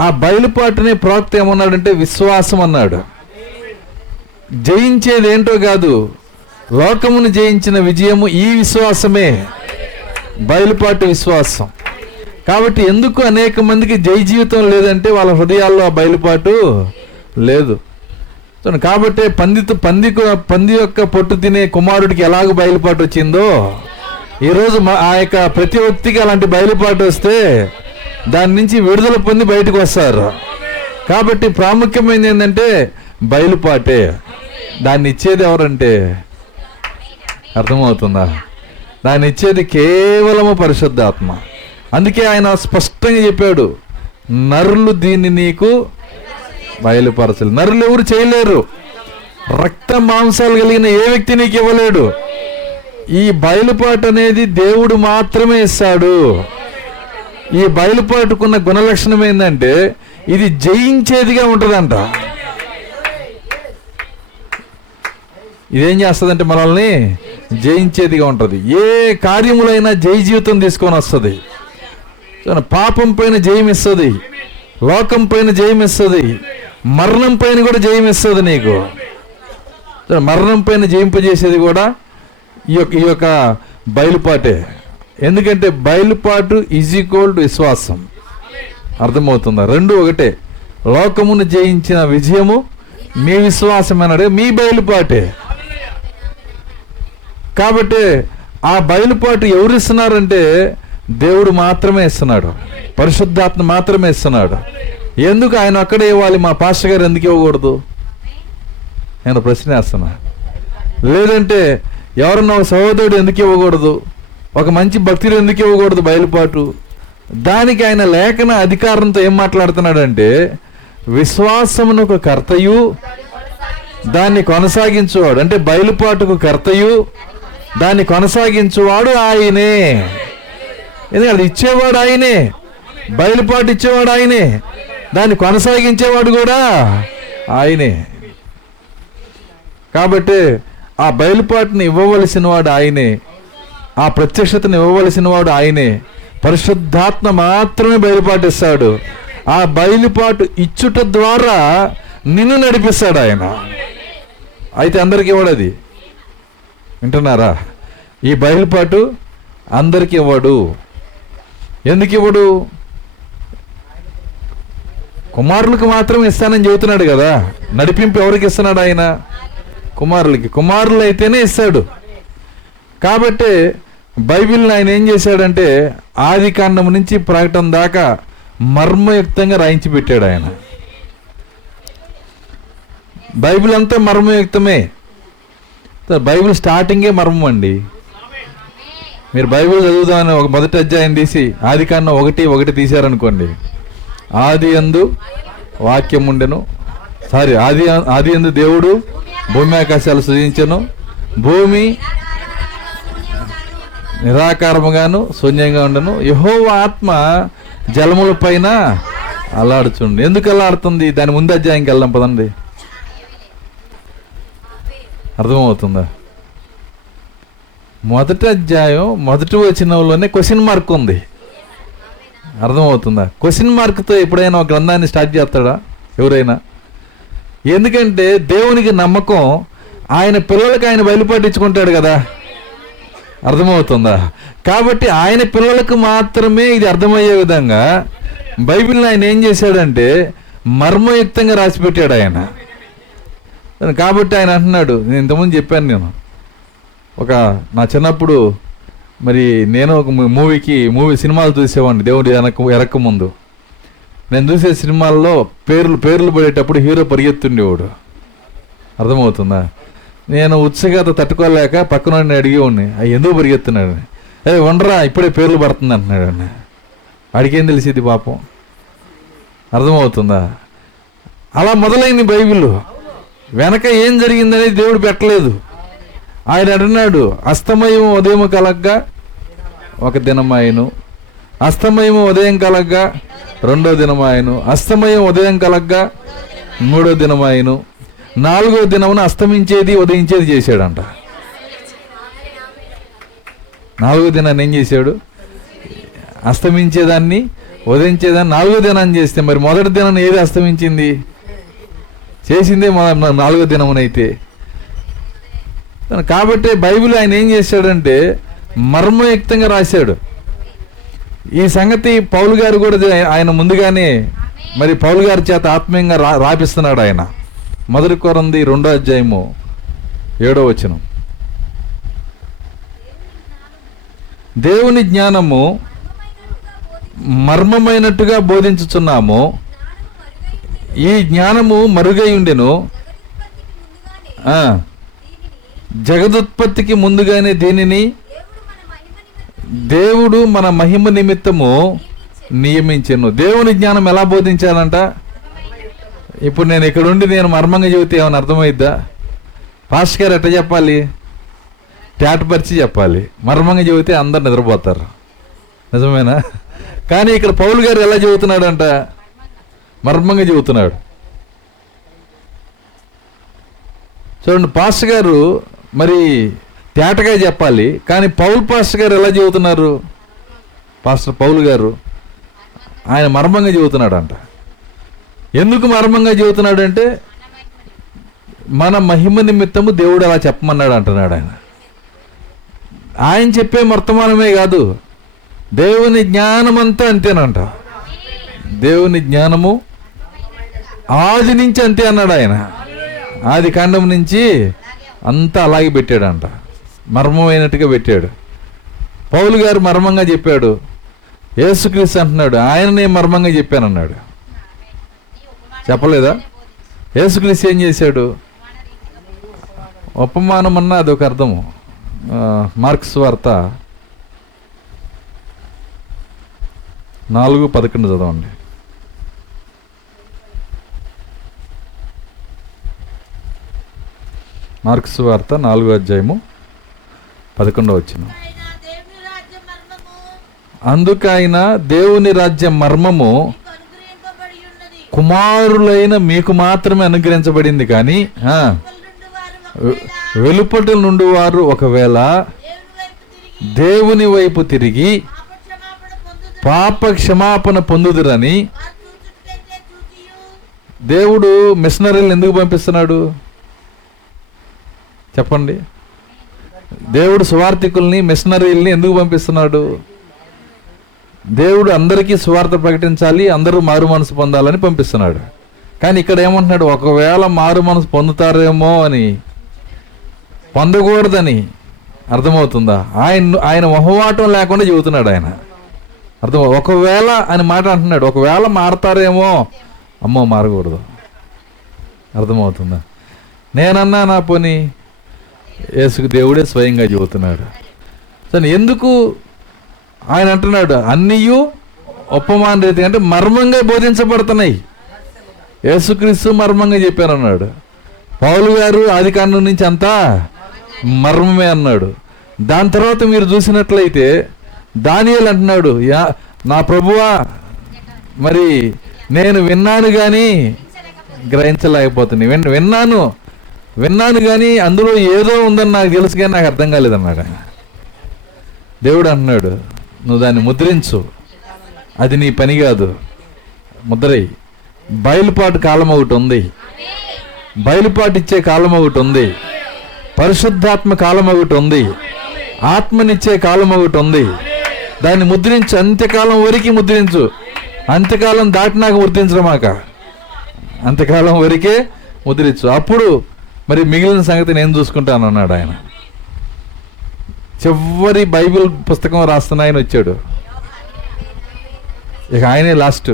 ఆ బయలుపాటుని ప్రవక్త ఏమన్నాడంటే విశ్వాసం అన్నాడు. జయించేది ఏంటో కాదు, లోకమును జయించిన విజయము ఈ విశ్వాసమే, బయలుపాటు విశ్వాసం. కాబట్టి ఎందుకు అనేక మందికి జయ జీవితం లేదంటే వాళ్ళ హృదయాల్లో ఆ బయలుపాటు లేదు. కాబట్టి పంది యొక్క పొట్టు తినే కుమారుడికి ఎలాగ బయలుపాటు వచ్చిందో, ఈరోజు ఆ యొక్క ప్రతి వ్యక్తికి అలాంటి బయలుపాటు వస్తే దాని నుంచి విడుదల పొంది బయటకు వస్తారు. కాబట్టి ప్రాముఖ్యమైనది ఏంటంటే బయలుపాటే. దాన్ని ఇచ్చేది ఎవరంటే, అర్థమవుతుందా? దాన్ని ఇచ్చేది కేవలము పరిశుద్ధాత్మ. అందుకే ఆయన స్పష్టంగా చెప్పాడు, నరులు దీన్ని నీకు బయలుపరచలేదు. నరులు ఎవరు చేయలేరు, రక్త మాంసాలు కలిగిన ఏ వ్యక్తి నీకు ఇవ్వలేడు. ఈ బయలుపాటు అనేది దేవుడు మాత్రమే ఇస్తాడు. ఈ బయలుపాటుకున్న గుణలక్షణం ఏంటంటే ఇది జయించేదిగా ఉంటుందంట. ఇదేం చేస్తుందంటే మనల్ని జయించేదిగా ఉంటుంది. ఏ కార్యములైనా జయ జీవితం తీసుకొని వస్తుంది. పాపం పైన జయమిస్తుంది, లోకం పైన జయమిస్తుంది, మరణం పైన కూడా జయమిస్తుంది నీకు. మరణం పైన జయింపజేసేది కూడా ఈ యొక్క బయలుపాటే. ఎందుకంటే బయలుపాటు ఈజ్ ఈక్వల్ టు విశ్వాసం. అర్థమవుతుందా? రెండు ఒకటే. లోకమును జయించిన విజయము మీ విశ్వాసం అన్నాడు, మీ బయలుపాటే. కాబట్టి ఆ బయలుపాటు ఎవరు ఇస్తున్నారంటే దేవుడు మాత్రమే ఇస్తున్నాడు, పరిశుద్ధాత్మ మాత్రమే ఇస్తున్నాడు. ఎందుకు ఆయన అక్కడే ఇవ్వాలి, మా పాస్టర్ గారు ఎందుకు ఇవ్వకూడదు? నేను ప్రశ్న వేస్తున్నా. లేదంటే ఎవరన్నా ఒక సహోదరుడు ఎందుకు ఇవ్వకూడదు, ఒక మంచి భక్తుడు ఎందుకు ఇవ్వకూడదు బయలుపాటు? దానికి ఆయన లేఖన అధికారంతో ఏం మాట్లాడుతున్నాడంటే విశ్వాసమునకు కర్తయు దాన్ని కొనసాగించువాడు, అంటే బయలుపాటుకు కర్తయు దాన్ని కొనసాగించువాడు ఆయనే. ఎందుకంటే అది ఇచ్చేవాడు ఆయనే, బయలుపాటు ఇచ్చేవాడు ఆయనే, దాన్ని కొనసాగించేవాడు కూడా ఆయనే. కాబట్టి ఆ బయలుపాటుని ఇవ్వవలసిన వాడు ఆయనే, ఆ ప్రత్యక్షతను ఇవ్వవలసిన వాడు ఆయనే. పరిశుద్ధాత్మ మాత్రమే బయలుపాటు ఇస్తాడు. ఆ బయలుపాటు ఇచ్చుట ద్వారా నిన్ను నడిపిస్తాడు ఆయన. అయితే అందరికీ ఇవ్వడు, అది వింటున్నారా? ఈ బయలుపాటు అందరికీ ఇవ్వడు. ఎందుకు ఇవ్వడు? కుమారులకు మాత్రం ఇస్తానని చెబుతున్నాడు కదా. నడిపింపు ఎవరికి ఇస్తున్నాడు ఆయన? కుమారులకి. కుమారులు అయితేనే ఇస్తాడు. కాబట్టి బైబిల్ని ఆయన ఏం చేశాడంటే ఆది కాండం నుంచి ప్రకటన దాకా మర్మయుక్తంగా రాయించి పెట్టాడు ఆయన. బైబిల్ అంతా మర్మయుక్తమే. బైబిల్ స్టార్టింగే మర్మం అండి. మీరు బైబిల్ చదువుదామని ఒక మొదటి అధ్యాయం తీసి ఆది కాండం 1:1 తీశారనుకోండి, ఆది యందు వాక్యం ఉండెను, ఆది యందు దేవుడు భూమి ఆకాశాలు సృజించెను, భూమి నిరాకారముగాను శూన్యంగా ఉండను, యెహోవా ఆత్మ జలముల పైన అల్లాడుచుండు. ఎందుకు అల్లాడుతుంది? దాని ముందు అధ్యాయంకి వెళ్దాం పదండి, అర్థమవుతుందా? మొదటి అధ్యాయం మొదటి వచనంలోనే క్వశ్చన్ మార్క్ ఉంది. అర్థమవుతుందా? క్వశ్చన్ మార్క్తో ఎప్పుడైనా ఒక గ్రంథాన్ని స్టార్ట్ చేస్తాడా ఎవరైనా? ఎందుకంటే దేవునికి నమ్మకం, ఆయన పిల్లలకు ఆయన బయలుపాటించుకుంటాడు కదా. అర్థమవుతుందా? కాబట్టి ఆయన పిల్లలకు మాత్రమే ఇది అర్థమయ్యే విధంగా బైబిల్ని ఆయన ఏం చేశాడంటే మర్మయుక్తంగా రాసిపెట్టాడు ఆయన. కాబట్టి ఆయన అంటున్నాడు, నేను ఇంతకుముందు చెప్పాను, నా చిన్నప్పుడు మరి నేను ఒక సినిమాలు చూసేవాడిని దేవుడు ఎరక్క ముందు. నేను చూసే సినిమాల్లో పేర్లు పడేటప్పుడు హీరో పరిగెత్తుండేవాడు. అర్థమవుతుందా? నేను ఉత్సుకత తట్టుకోలేక పక్కన అడిగేవాడిని, అవి ఎందుకు పరిగెత్తున్నాడు? ఉండరా ఇప్పుడే పేర్లు పడుతుంది అంటున్నాడు అన్న. అడిగేం తెలిసింది పాపం. అర్థమవుతుందా? అలా మొదలైంది బైబిల్. వెనక ఏం జరిగిందనేది దేవుడు పెట్టలేదు. ఆయన అంటున్నాడు, అస్తమయం ఉదయం కలగ్గా ఒక దినమాయను, అస్తమయం ఉదయం కలగ్గా 2వ దినమాయను, అస్తమయం ఉదయం కలగ్గా 3వ దినమాయను, 4వ దినమున అస్తమించేది ఉదయించేది చేశాడంట. 4వ దినాన్ని ఏం చేశాడు? అస్తమించేదాన్ని ఉదయించేదాన్ని 4వ దినాన్ని చేస్తే, మరి మొదటి దినాన్ని ఏది అస్తమించింది? చేసిందే 4వ దినమునైతే. కాబట్టి బైబిల్ ఆయన ఏం చేశాడంటే మర్మయుక్తంగా రాశాడు. ఈ సంగతి పౌలు గారు కూడా ఆయన ముందుగానే మరి పౌలు గారి చేత ఆత్మీయంగా రాపిస్తున్నాడు ఆయన. 1 కొరింథీ 2వ అధ్యాయము 7వ వచనం. దేవుని జ్ఞానము మర్మమైనట్టుగా బోధించుచున్నాము, ఈ జ్ఞానము మరుగై ఉండెను, జగదుత్పత్తికి ముందుగానే దీనిని దేవుడు మన మహిమ నిమిత్తము నియమించెను. దేవుని జ్ఞానం ఎలా బోధించాలంట? ఇప్పుడు నేను ఇక్కడుండి నేను మర్మంగా చెబితే ఏమైనా అర్థమైద్దా? పాస్టర్ గారు ఎట్లా చెప్పాలి? తేటపరిచి చెప్పాలి. మర్మంగా చెబితే అందరు నిద్రపోతారు. నిజమేనా? కానీ ఇక్కడ పౌలు గారు ఎలా చెబుతున్నాడంట? మర్మంగా చెబుతున్నాడు. చూడండి, పాస్టర్ గారు మరి తేటగా చెప్పాలి, కానీ పాస్టర్ గారు ఎలా చెబుతున్నారు? పాస్టర్ పౌలు గారు ఆయన మర్మంగా చెబుతున్నాడంట. ఎందుకు మర్మంగా చెబుతున్నాడు అంటే మన మహిమ నిమిత్తము దేవుడు అలా చెప్పమన్నాడు అంటున్నాడు ఆయన. ఆయన చెప్పే వర్తమానమే కాదు, దేవుని జ్ఞానమంతా అంతేనంట. దేవుని జ్ఞానము ఆది నుంచి అంతే అన్నాడు ఆయన. ఆది కాండం నుంచి అంతా అలాగే పెట్టాడంట, మర్మమైనట్టుగా పెట్టాడు. పౌలు గారు మర్మంగా చెప్పాడు, యేసుక్రీస్తు అంటున్నాడు ఆయననే మర్మంగా చెప్పానన్నాడు. చెప్పలేదా? యేసుక్రీస్తు ఏం చేశాడు? ఉపమానం అన్న అదొక అర్థము. మార్క్స్ వార్త 4:11 చదవండి. మార్క్స్ వార్త 4వ అధ్యాయము 11వ వచనం. అందుకు ఆయన దేవుని రాజ్య మర్మము కుమారులైన మీకు మాత్రమే అనుగ్రహించబడింది. కానీ వెలుపటి నుండి వారు ఒకవేళ దేవుని వైపు తిరిగి పాప క్షమాపణ పొందుదురని దేవుడు మిషనరీలను ఎందుకు పంపిస్తున్నాడు చెప్పండి? దేవుడు సువార్థికుల్ని, మిషనరీల్ని ఎందుకు పంపిస్తున్నాడు? దేవుడు అందరికీ సువార్త ప్రకటించాలి, అందరూ మారు మనసు పొందాలని పంపిస్తున్నాడు. కానీ ఇక్కడ ఏమంటున్నాడు? ఒకవేళ మారు మనసు పొందుతారేమో అని, పొందకూడదని. అర్థమవుతుందా? ఆయన మొహమాటం లేకుండా చెబుతున్నాడు ఆయన. ఒకవేళ అని మాట అంటున్నాడు. ఒకవేళ మారతారేమో, అమ్మో మారకూడదు. అర్థమవుతుందా? నేనన్నా నా పోనీ, యేసుకు దేవుడే స్వయంగా చెబుతున్నాడు. సరే, ఎందుకు ఆయన అంటున్నాడు? అన్నీయు ఉపమాన రీతి అంటే మర్మంగా బోధించబడుతున్నాయి. యేసుక్రీస్తు మర్మంగా చెప్పారన్నాడు. పౌలు గారు ఆదికాండం నుంచి అంతా మర్మమే అన్నాడు. దాని తర్వాత మీరు చూసినట్లయితే దానియేలు అంటున్నాడు, నా ప్రభువా, మరి నేను విన్నాను కానీ గ్రహించలేకపోతుంది. విన్నాను కానీ అందులో ఏదో ఉందని నాకు తెలుసు కానీ నాకు అర్థం కాలేదన్నాడు. దేవుడు అంటున్నాడు, నువ్వు దాన్ని ముద్రించు, అది నీ పని కాదు, ముద్రై. బయలుపాటు కాలం ఒకటి ఉంది, బయలుపాటు ఇచ్చే కాలం ఒకటి ఉంది, పరిశుద్ధాత్మ కాలం ఒకటి ఉంది, ఆత్మనిచ్చే కాలం ఒకటి ఉంది. దాన్ని ముద్రించు, అంత్యకాలం వరకు ముద్రించు. అంత్యకాలం దాటినాక ముద్రించడమాక, అంత్యకాలం వరకే ముద్రించు. అప్పుడు మరి మిగిలిన సంగతి నేను చూసుకుంటాను అన్నాడు ఆయన. చివరి బైబిల్ పుస్తకం రాస్తున్న ఆయన వచ్చాడు. ఇక ఆయనే లాస్ట్.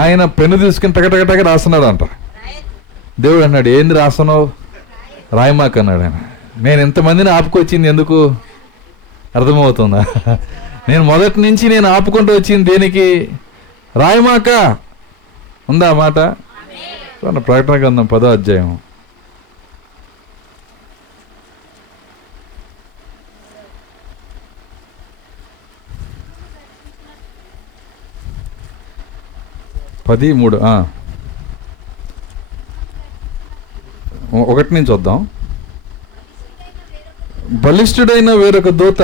ఆయన పెన్ను తీసుకుని టగటగటగ రాస్తున్నాడు అంట. దేవుడు అన్నాడు, ఏంది రాస్తున్నావు? రాయమాక అన్నాడు ఆయన. నేను ఇంతమందిని ఆపుకొచ్చింది ఎందుకు? అర్థమవుతుందా? నేను మొదటి నుంచి నేను ఆపుకుంటూ వచ్చింది దేనికి? రాయమాక ఉందా మాట? ప్రకటన గ్రంథం 10వ అధ్యాయం. పది 3 1 నుంచి వద్దాం. బలిష్ఠుడైన వేరొక దూత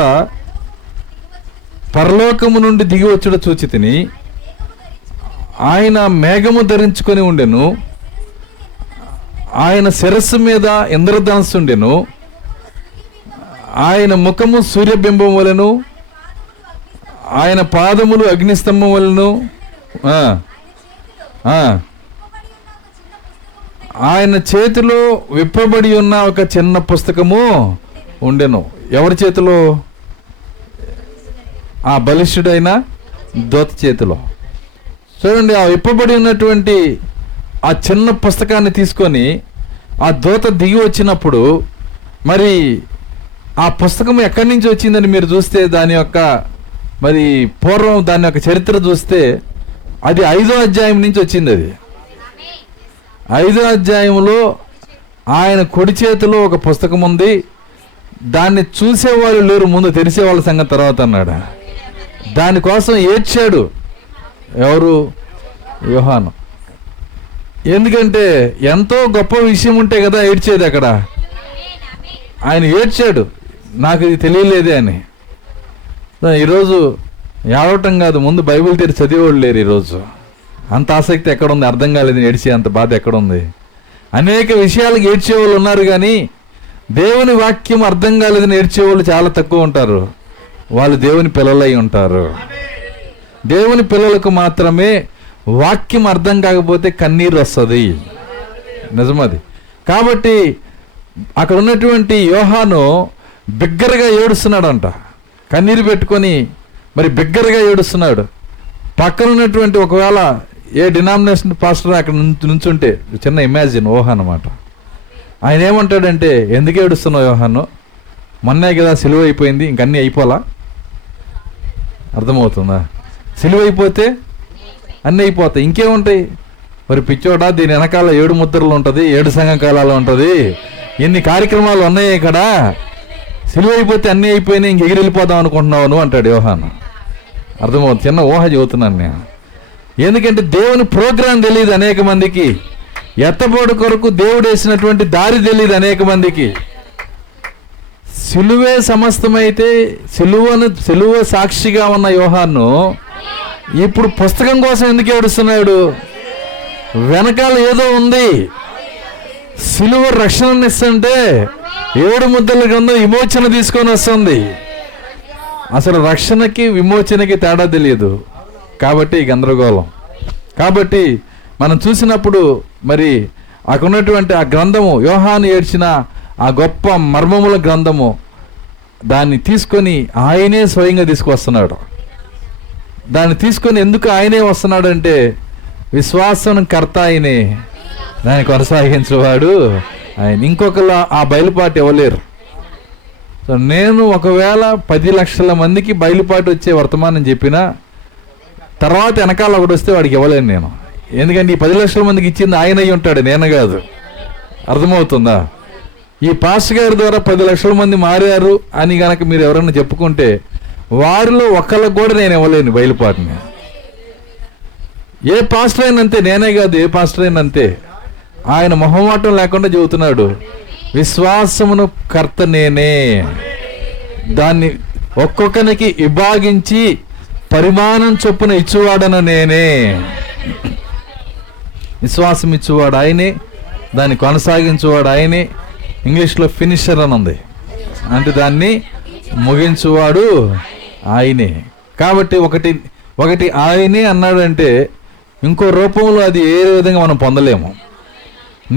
పరలోకము నుండి దిగి వచ్చుట చూచి తిని, ఆయన మేఘము ధరించుకొని ఉండెను, ఆయన శిరస్సు మీద ఇంద్రధనస్సు ఉండెను, ఆయన ముఖము సూర్యబింబం వలెను, ఆయన పాదములు అగ్నిస్తంభం వలెను, ఆయన చేతిలో విప్పబడి ఉన్న ఒక చిన్న పుస్తకము ఉండెను. ఎవరి చేతిలో? ఆ బలిష్ఠుడైన దూత చేతిలో. చూడండి, ఆ విప్పబడి ఉన్నటువంటి ఆ చిన్న పుస్తకాన్ని తీసుకొని ఆ దూత దిగి వచ్చినప్పుడు మరి ఆ పుస్తకం ఎక్కడి నుంచి వచ్చిందని మీరు చూస్తే, దాని యొక్క మరి పూర్వం దాని యొక్క చరిత్ర చూస్తే అది 5వ అధ్యాయం నుంచి వచ్చింది. అది 5వ అధ్యాయంలో ఆయన కుడి చేతిలో ఒక పుస్తకం ఉంది. దాన్ని చూసేవాళ్ళు లేరు, ముందు తెరిసేవాళ్ళ సంగతి తర్వాత అన్నాడు. దానికోసం ఏడ్చాడు. ఎవరు? యోహాను. ఎందుకంటే ఎంతో గొప్ప విషయం ఉంటే కదా ఏడ్చేది. అక్కడ ఆయన ఏడ్చాడు, నాకు ఇది తెలియలేదే అని. ఈరోజు ఏడవటం కాదు, ముందు బైబిల్ తెరిచి చదివేవాళ్ళు లేరు ఈరోజు. అంత ఆసక్తి ఎక్కడుంది? అర్థం కాలేదు ఏడ్చే అంత బాధ ఎక్కడుంది? అనేక విషయాలకు ఏడ్చేవాళ్ళు ఉన్నారు, కానీ దేవుని వాక్యం అర్థం కాలేదని ఏడ్చేవాళ్ళు చాలా తక్కువ ఉంటారు. వాళ్ళు దేవుని పిల్లలై ఉంటారు. దేవుని పిల్లలకు మాత్రమే వాక్యం అర్థం కాకపోతే కన్నీరు వస్తుంది. నిజమది. కాబట్టి అక్కడ ఉన్నటువంటి యోహాను బిగ్గరగా ఏడుస్తున్నాడంట, కన్నీరు పెట్టుకొని మరి బిగ్గరగా ఏడుస్తున్నాడు. పక్కన ఉన్నటువంటి ఒకవేళ ఏ డినామినేషన్ పాస్టర్ అక్కడ నుంచుంటే చిన్న ఇమాజిన్ ఊహ అన్నమాట. ఆయన ఏమంటాడంటే, ఎందుకు ఏడుస్తున్నావు యోహాను? మొన్నే కదా సిలువ అయిపోయింది, ఇంకన్నీ అయిపోలా? అర్థమవుతుందా? సిలువ అయిపోతే అన్నీ అయిపోతాయి, ఇంకేముంటాయి? మరి పిచ్చోడా, దీని వెనకాల 7 ముద్రలు ఉంటుంది, 7 సంఘకాలాలు ఉంటుంది, ఎన్ని కార్యక్రమాలు ఉన్నాయి ఇక్కడ. సిలువ అయిపోతే అన్నీ అయిపోయినాయి, ఇంక ఎగిరెళ్ళిపోదాం అనుకుంటున్నావు నువ్వు అంటాడు యోహాను. అర్థమవుతుంది, చిన్న ఊహ చెబుతున్నాను నేను. ఎందుకంటే దేవుని ప్రోగ్రాం తెలియదు అనేక మందికి, ఎత్తబోడు కొరకు దేవుడు వేసినటువంటి దారి తెలియదు అనేక మందికి. సిలువే సమస్తమైతే సిలువ సాక్షిగా ఉన్న యోహాను ఇప్పుడు పుస్తకం కోసం ఎందుకు ఏడుస్తున్నాడు? వెనకాల ఏదో ఉంది. సిలువ రక్షణనిస్తుంటే 7 ముద్దల గ్రంథం విమోచన తీసుకొని వస్తుంది. అసలు రక్షణకి విమోచనకి తేడా తెలియదు కాబట్టి గందరగోళం. కాబట్టి మనం చూసినప్పుడు మరి అక్కడ ఉన్నటువంటి ఆ గ్రంథము, యోహాను ఏడ్చిన ఆ గొప్ప మర్మముల గ్రంథము, దాన్ని తీసుకొని ఆయనే స్వయంగా తీసుకొస్తున్నాడు. దాన్ని తీసుకొని ఎందుకు ఆయనే వస్తున్నాడంటే విశ్వాసం కర్త ఆయనే, దాన్ని కొనసాగించేవాడు ఆయన. ఇంకొకరు ఆ బయలుపాటు ఇవ్వలేరు. సో నేను ఒకవేళ 10 లక్షల మందికి బయలుపాటు వచ్చే వర్తమానం చెప్పినా తర్వాత వెనకాల ఒకటి వస్తే వాడికి ఇవ్వలేను నేను. ఎందుకంటే ఈ 10 లక్షల మందికి ఇచ్చింది ఆయన అయి ఉంటాడు, నేను కాదు. అర్థమవుతుందా? ఈ పాస్టర్ గారి ద్వారా 10 లక్షల మంది మారారు అని కనుక మీరు ఎవరైనా చెప్పుకుంటే వారిలో ఒకళ్ళకు కూడా నేను ఇవ్వలేను బయలుపాటుని. ఏ పాస్టర్ అయినా అంతే, నేనే కాదు, ఏ పాస్టర్ అయినా అంతే. ఆయన మొహమాటం లేకుండా చెబుతున్నాడు, విశ్వాసమును కర్త నేనే, దాన్ని ఒక్కొక్కరికి విభాగించి పరిమాణం చొప్పున ఇచ్చువాడను నేనే. విశ్వాసం ఇచ్చువాడు ఆయనే, దాన్ని కొనసాగించువాడు ఆయనే. ఇంగ్లీష్లో ఫినిషర్ అని ఉంది, అంటే దాన్ని ముగించువాడు ఆయనే. కాబట్టి ఒకటి ఆయనే అన్నాడంటే ఇంకో రూపంలో అది ఏ విధంగా మనం పొందలేము.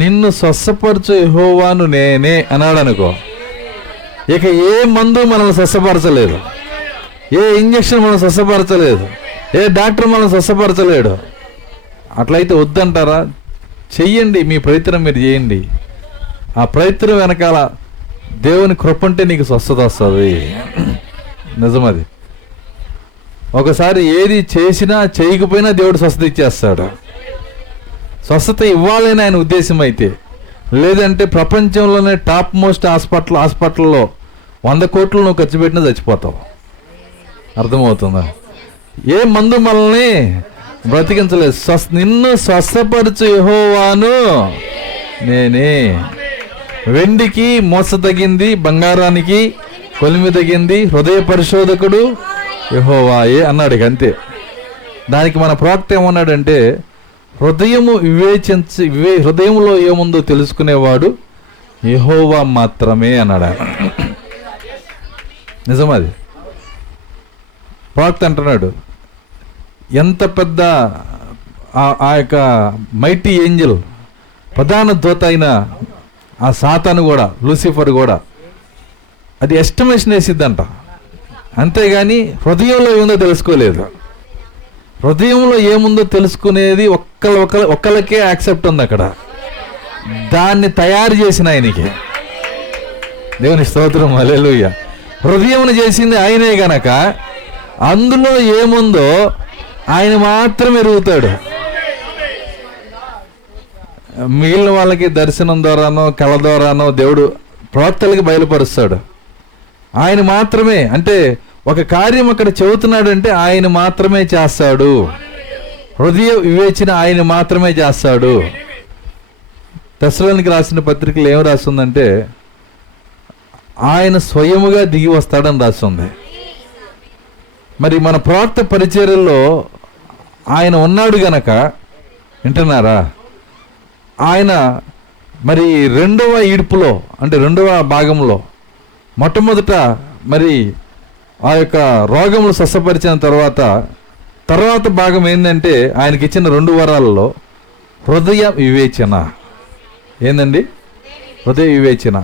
నిన్ను స్వస్థపరచు యెహోవాను నేనే అన్నాడు అనుకో, ఇక ఏ మందు మనల్ని స్వస్థపరచలేదు, ఏ ఇంజక్షన్ మనం స్వస్థపరచలేదు, ఏ డాక్టర్ మనం స్వస్థపరచలేడు. అట్లయితే వద్దంటారా? చెయ్యండి, మీ ప్రయత్నం మీరు చేయండి. ఆ ప్రయత్నం వెనకాల దేవుని కృపంటే నీకు స్వస్థత వస్తుంది. నిజమది. ఒకసారి ఏది చేసినా చేయకపోయినా దేవుడు స్వస్థత ఇచ్చేస్తాడు. స్వస్థత ఇవ్వాలని ఆయన ఉద్దేశం అయితే, లేదంటే ప్రపంచంలోనే టాప్ మోస్ట్ హాస్పిటల్లో 100 కోట్లు నువ్వు ఖర్చు పెట్టినా చచ్చిపోతావు. అర్థమవుతుందా? ఏ మందు మనల్ని బ్రతికించలేదు. నిన్ను స్వస్థపరచు యెహోవాను నేనే. వెండికి మోసదగింది, బంగారానికి కొలిమి తగింది, హృదయ పరిశోధకుడు యెహోవాయే అన్నాడు. అంతే. దానికి మన ప్రవక్త ఏమన్నాడంటే, హృదయంలో ఏముందో తెలుసుకునేవాడు యెహోవా మాత్రమే అన్నాడు. నిజమది. ప్రవక్త అంటున్నాడు, ఎంత పెద్ద ఆ యొక్క మైటీ ఏంజల్, ప్రధాన దూత అయిన ఆ సాతాను కూడా, లూసిఫర్ కూడా అది ఎస్టిమేషన్ వేసిద్దంట. అంతేగాని హృదయంలో ఏముందో తెలుసుకోలేదు. హృదయంలో ఏముందో తెలుసుకునేది ఒక్కళ్ళకే యాక్సెప్ట్ ఉంది అక్కడ. దాన్ని తయారు చేసిన ఆయనకి దేవుని స్తోత్రం, హల్లెలూయా. హృదయం చేసింది ఆయనే గనక అందులో ఏముందో ఆయన మాత్రమే ఎరుగుతాడు. మిగిలిన వాళ్ళకి దర్శనం ద్వారానో కళ ద్వారానో దేవుడు ప్రవక్తలకి బయలుపరుస్తాడు. ఆయన మాత్రమే, అంటే ఒక కార్యం అక్కడ చెబుతున్నాడు అంటే ఆయన మాత్రమే చేస్తాడు. హృదయ వివేచన ఆయన మాత్రమే చేస్తాడు. తెస్సలోనికి రాసిన పత్రికలు ఏం రాస్తుందంటే ఆయన స్వయముగా దిగి వస్తాడని రాస్తుంది. మరి మన ప్రవక్త పరిచర్యల్లో ఆయన ఉన్నాడు గనక, వింటున్నారా, ఆయన మరి 2వ ఈడ్పులో, అంటే 2వ భాగంలో మొట్టమొదట మరి ఆ యొక్క రోగములు స్వస్థపరిచిన తర్వాత భాగం ఏంటంటే ఆయనకి ఇచ్చిన 2 వరాలలో హృదయ వివేచన. ఏందండి? హృదయ వివేచన.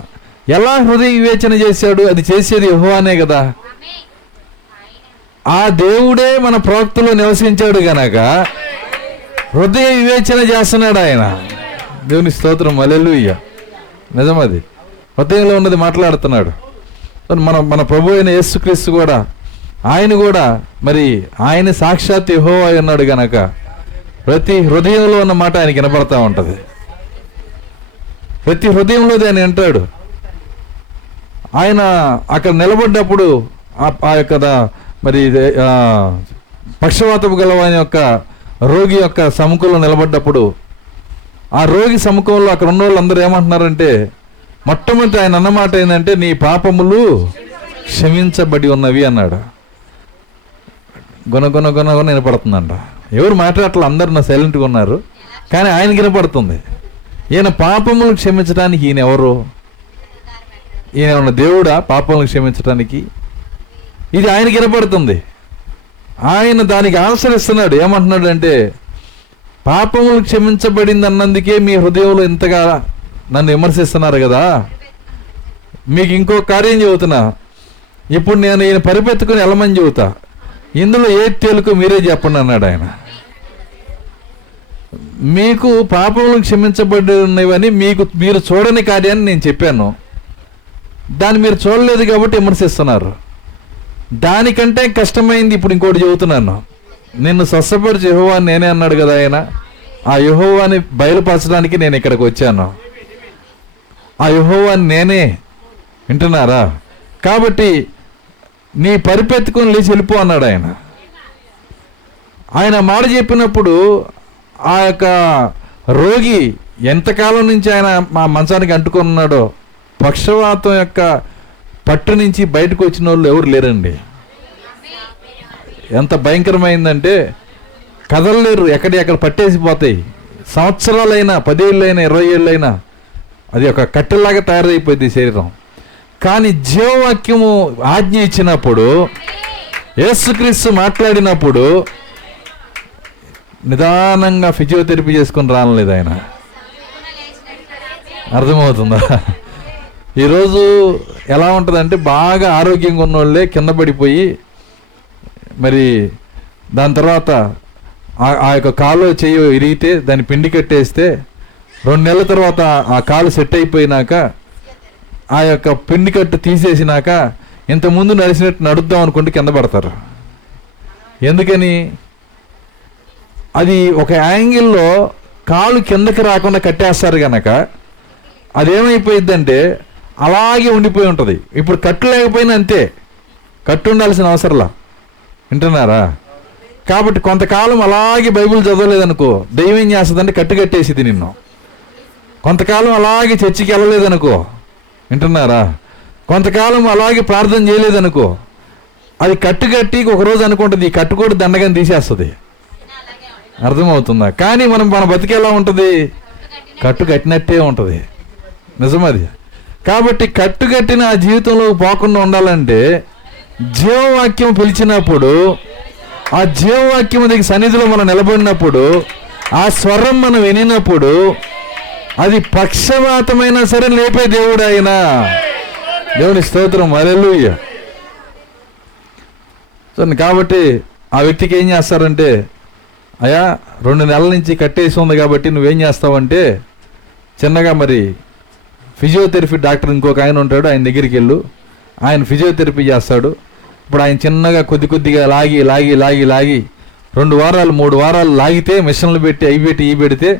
ఎలా హృదయ వివేచన చేశాడు? అది చేసేది యెహోవానే కదా. ఆ దేవుడే మన ప్రవక్తలో నివసించాడు గనక హృదయ వివేచన చేస్తున్నాడు ఆయన. దేవుని స్తోత్రం, హల్లెలూయా. నిజమది. హృదయంలో ఉన్నది మాట్లాడుతున్నాడు. మన ప్రభు అయిన యేసుక్రీస్తు కూడా, ఆయన కూడా మరి ఆయన సాక్షాత్ యెహోవా ఉన్నాడు గనక ప్రతి హృదయంలో ఉన్న మాట ఆయనకి వినపడతా ఉంటుంది. ప్రతి హృదయంలో ఆయన అంటాడు. ఆయన అక్కడ నిలబడ్డప్పుడు ఆ యొక్క మరి పక్షవాతపు గలవాని యొక్క రోగి యొక్క సముఖంలో నిలబడ్డప్పుడు ఆ రోగి సముఖంలో అక్కడ ఉన్న వాళ్ళందరూ ఏమంటున్నారంటే, మొట్టమొదటి ఆయన అన్నమాట ఏంటంటే, నీ పాపములు క్షమించబడి ఉన్నవి అన్నాడు. గుణ వినపడుతుందంట. ఎవరు మాట్లాడట్లా, అందరు నా సైలెంట్గా ఉన్నారు, కానీ ఆయనకి వినపడుతుంది. ఈయన పాపములు క్షమించడానికి ఈయన ఎవరు? ఈయన ఉన్న దేవుడా పాపములు క్షమించడానికి? ఇది ఆయనకి వినపడుతుంది. ఆయన దానికి ఆన్సర్ ఇస్తున్నాడు. ఏమంటున్నాడు అంటే, పాపములు క్షమించబడింది అన్నందుకే మీ హృదయంలో ఇంతగా నన్ను విమర్శిస్తున్నారు కదా, మీకు ఇంకో కార్యం చెబుతున్నా. ఇప్పుడు నేను ఈయన పరిపెత్తుకుని వెళ్ళమని చెబుతా, ఇందులో ఏది తేలుకో మీరే చెప్పండి అన్నాడు ఆయన. మీకు పాపములు క్షమించబడి ఉన్నవని మీరు చూడని కార్యాన్ని నేను చెప్పాను, దాన్ని మీరు చూడలేదు కాబట్టి విమర్శిస్తున్నారు. దానికంటే కష్టమైంది ఇప్పుడు ఇంకోటి చెబుతున్నాను. నిన్ను స్వస్థపరిచి యెహోవాని నేనే అన్నాడు కదా ఆయన. ఆ యెహోవాని బయలుపరచడానికి నేను ఇక్కడికి వచ్చాను. ఆ యెహోవాని నేనే, వింటున్నారా? కాబట్టి నీ పరిపెత్తుకొని లేచి వెళ్ళిపో అన్నాడు ఆయన. ఆయన మాట చెప్పినప్పుడు ఆ యొక్క రోగి ఎంతకాలం నుంచి ఆయన మా మంచానికి అంటుకొని ఉన్నాడో, పక్షవాతం యొక్క పట్టు నుంచి బయటకు వచ్చిన వాళ్ళు ఎవరు లేరండి. ఎంత భయంకరమైందంటే కదలలేరు, ఎక్కడ పట్టేసిపోతాయి. సంవత్సరాలైనా, 10 ఏళ్ళైనా, 20 ఏళ్ళైనా అది ఒక కట్టెలాగా తయారైపోయింది శరీరం. కానీ జీవవాక్యము ఆజ్ఞ ఇచ్చినప్పుడు, యేసుక్రీస్తు మాట్లాడినప్పుడు నిదానంగా ఫిజియోథెరపీ చేసుకుని రానలేదు ఆయన. అర్థమవుతుందా? ఈరోజు ఎలా ఉంటుందంటే, బాగా ఆరోగ్యంగా ఉన్నోళ్ళే కింద పడిపోయి మరి దాని తర్వాత ఆ యొక్క కాలు చెయ్యి ఇరిగితే దాన్ని పిండి కట్టేస్తే 2 నెలల తర్వాత ఆ కాలు సెట్ అయిపోయినాక ఆ యొక్క పిండి కట్టు తీసేసినాక ఇంతకుముందు నడిచినట్టు నడుద్దాం అనుకుంటే కింద పడతారు. ఎందుకని? అది ఒక యాంగిల్లో కాలు కిందకి రాకుండా కట్టేస్తారు కనుక అదేమైపోయిద్దంటే అలాగే ఉండిపోయి ఉంటుంది. ఇప్పుడు కట్టు లేకపోయినా అంతే, కట్టు ఉండాల్సిన అవసరంలా, వింటున్నారా? కాబట్టి కొంతకాలం అలాగే బైబిల్ చదవలేదనుకో, దైవం ఏం చేస్తుందంటే కట్టు కట్టేసిది నిన్ను. కొంతకాలం అలాగే చర్చికి వెళ్ళలేదనుకో, వింటున్నారా? కొంతకాలం అలాగే ప్రార్థన చేయలేదనుకో, అది కట్టి ఒకరోజు అనుకుంటుంది ఈ కట్టుకోటి దండగాని తీసేస్తుంది. అర్థమవుతుందా? కానీ మన బతికి ఎలా ఉంటుంది? కట్టు కట్టినట్టే ఉంటుంది. నిజమది. కాబట్టి కట్టుకట్టిన ఆ జీవితంలో పోకుండా ఉండాలంటే జీవవాక్యం పిలిచినప్పుడు, ఆ జీవవాక్యం దగ్గర సన్నిధిలో మనం నిలబడినప్పుడు, ఆ స్వరం మనం వినినప్పుడు, అది పక్షవాతమైనా సరే లేపే దేవుడు ఆయన. దేవుని స్తోత్రం, హల్లెలూయా. కాబట్టి ఆ వ్యక్తికి ఏం చేస్తారంటే, అయ్యా 2 నెలల నుంచి కట్టేసి ఉంది కాబట్టి నువ్వేం చేస్తావంటే, చిన్నగా మరి ఫిజియోథెరపీ డాక్టర్ ఇంకొక ఆయన ఉంటాడు, ఆయన దగ్గరికి వెళ్ళు, ఆయన ఫిజియోథెరపీ చేస్తాడు. ఇప్పుడు ఆయన చిన్నగా కొద్దిగా లాగి 2 వారాలు 3 వారాలు లాగితే మిషన్లు పెట్టి అవి పెడితే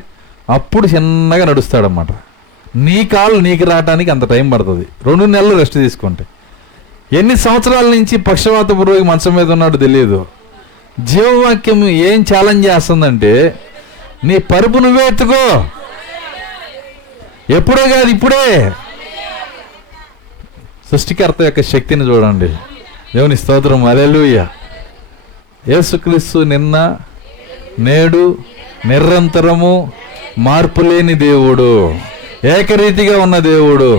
అప్పుడు చిన్నగా నడుస్తాడన్నమాట. నీ కాలు నీకు రావడానికి అంత టైం పడుతుంది. 2 నెలలు రెస్ట్ తీసుకుంటే. ఎన్ని సంవత్సరాల నుంచి పక్షవాతపు రోగి మంచం మీద ఉన్నాడో తెలియదు. జీవవాక్యం ఏం ఛాలెంజ్ చేస్తుందంటే, నీ పరుపు నువ్వే ఎత్తుకో, ఎప్పుడే కాదు ఇప్పుడే. సృష్టికర్త యొక్క శక్తిని చూడండి. దేవుని స్తోత్రం, హల్లెలూయా. యేసుక్రీస్తు నిన్న నేడు నిరంతరము మార్పు లేని దేవుడు, ఏకరీతిగా ఉన్న దేవుడు.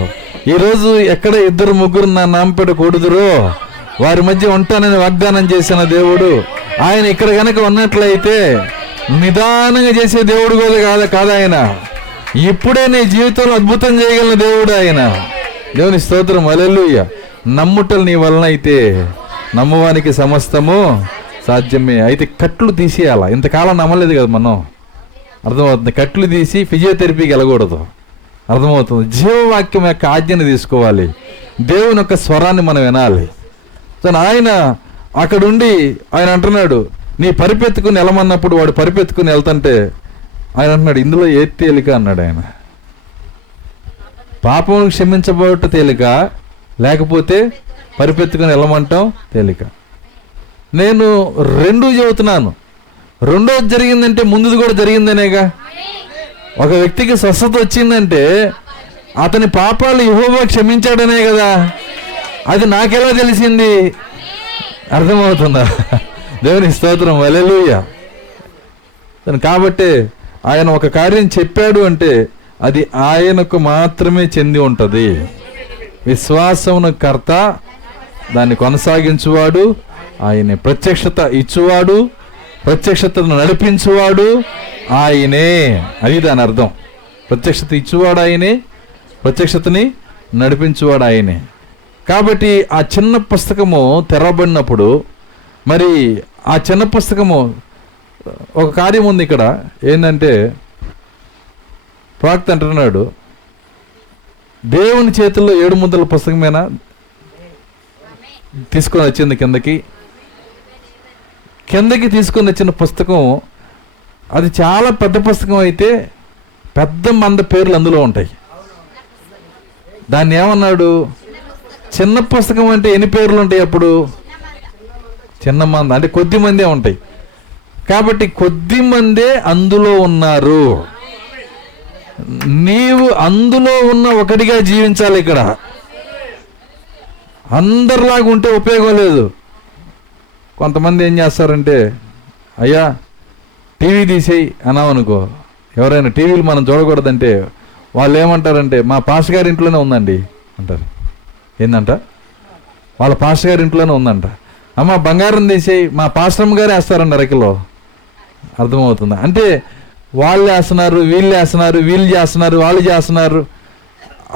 ఈరోజు ఎక్కడ 2-3 నా నామపేట కూడుదురో వారి మధ్య ఉంటానని వాగ్దానం చేసిన దేవుడు ఆయన. ఇక్కడ కనుక ఉన్నట్లయితే నిదానంగా చేసే దేవుడు కూడా కాదు ఆయన. ఇప్పుడే నీ జీవితంలో అద్భుతం చేయగలిగిన దేవుడు ఆయన. దేవుని స్తోత్రం, హల్లెలూయా. నమ్ముటలు నీ వలన అయితే నమ్మువానికి సమస్తము సాధ్యమే. అయితే కట్లు తీసేయాలా? ఇంతకాలం నమ్మలేదు కదా మనం. అర్థమవుతుంది. కట్లు తీసి ఫిజియోథెరపీకి వెళ్ళకూడదు. అర్థమవుతుంది. జీవవాక్యం యొక్క ఆజ్ఞను తీసుకోవాలి. దేవుని యొక్క స్వరాన్ని మనం వినాలి. సో ఆయన అక్కడుండి ఆయన అంటున్నాడు, నీ పరిపెత్తుకుని వెళ్ళమన్నప్పుడు వాడు పరిపెత్తుకుని వెళ్తుంటే ఆయన అంటున్నాడు, ఇందులో ఏది తేలిక అన్నాడు ఆయన. పాపమును క్షమించబోట తేలిక లేకపోతే పరిపెత్తుకొని వెళ్ళమంటాం తేలిక. నేను రెండూ చెబుతున్నాను. రెండోది జరిగిందంటే ముందుది కూడా జరిగిందనేగా. ఒక వ్యక్తికి స్వస్థత వచ్చిందంటే అతని పాపాలు యెహోవా క్షమించాడనే కదా. అది నాకెలా తెలిసింది? అర్థమవుతుందా? దేవుని స్తోత్రం, హల్లెలూయా. కాబట్టి ఆయన ఒక కార్యం చెప్పాడు అంటే అది ఆయనకు మాత్రమే చెంది ఉంటుంది. విశ్వాసమును కర్త, దాన్ని కొనసాగించువాడు ఆయనే. ప్రత్యక్షత ఇచ్చువాడు, ప్రత్యక్షతను నడిపించువాడు ఆయనే. అది దాని అర్థం. ప్రత్యక్షత ఇచ్చువాడు ఆయనే, ప్రత్యక్షతని నడిపించువాడు ఆయనే. కాబట్టి ఆ చిన్న పుస్తకము తెరవబడినప్పుడు మరి ఆ చిన్న పుస్తకము ఒక కార్యం ఉంది ఇక్కడ. ఏంటంటే ప్రవక్త అంటున్నాడు, దేవుని చేతుల్లో 7 ముద్రల పుస్తకమేనా తీసుకొని వచ్చింది కిందకి తీసుకొని వచ్చిన పుస్తకం. అది చాలా పెద్ద పుస్తకం అయితే పెద్ద మంద పేర్లు అందులో ఉంటాయి. దాన్ని ఏమన్నాడు? చిన్న పుస్తకం అంటే ఎన్ని పేర్లు ఉంటాయి అప్పుడు? చిన్న మంద అంటే కొద్ది మందే ఉంటాయి. కాబట్టి కొద్ది మందే అందులో ఉన్నారు. నీవు అందులో ఉన్న ఒకటిగా జీవించాలి. ఇక్కడ అందరిలాగా ఉంటే ఉపయోగం లేదు. కొంతమంది ఏం చేస్తారంటే, అయ్యా టీవీ తీసేయి అన్నామనుకో, ఎవరైనా టీవీలు మనం చూడకూడదంటే వాళ్ళు ఏమంటారంటే, మా పాస్టర్ గారి ఇంట్లోనే ఉందండి అంటారు. ఏందంట? వాళ్ళ పాస్టర్ గారి ఇంట్లోనే ఉందంట. అమ్మ బంగారం తీసేయి, మా పాస్టమ్ గారే వేస్తారండి అరకిలో. అర్థమవుతుందా? అంటే వాళ్ళు వేస్తున్నారు, వీళ్ళు వేస్తున్నారు, వీళ్ళు చేస్తున్నారు, వాళ్ళు చేస్తున్నారు.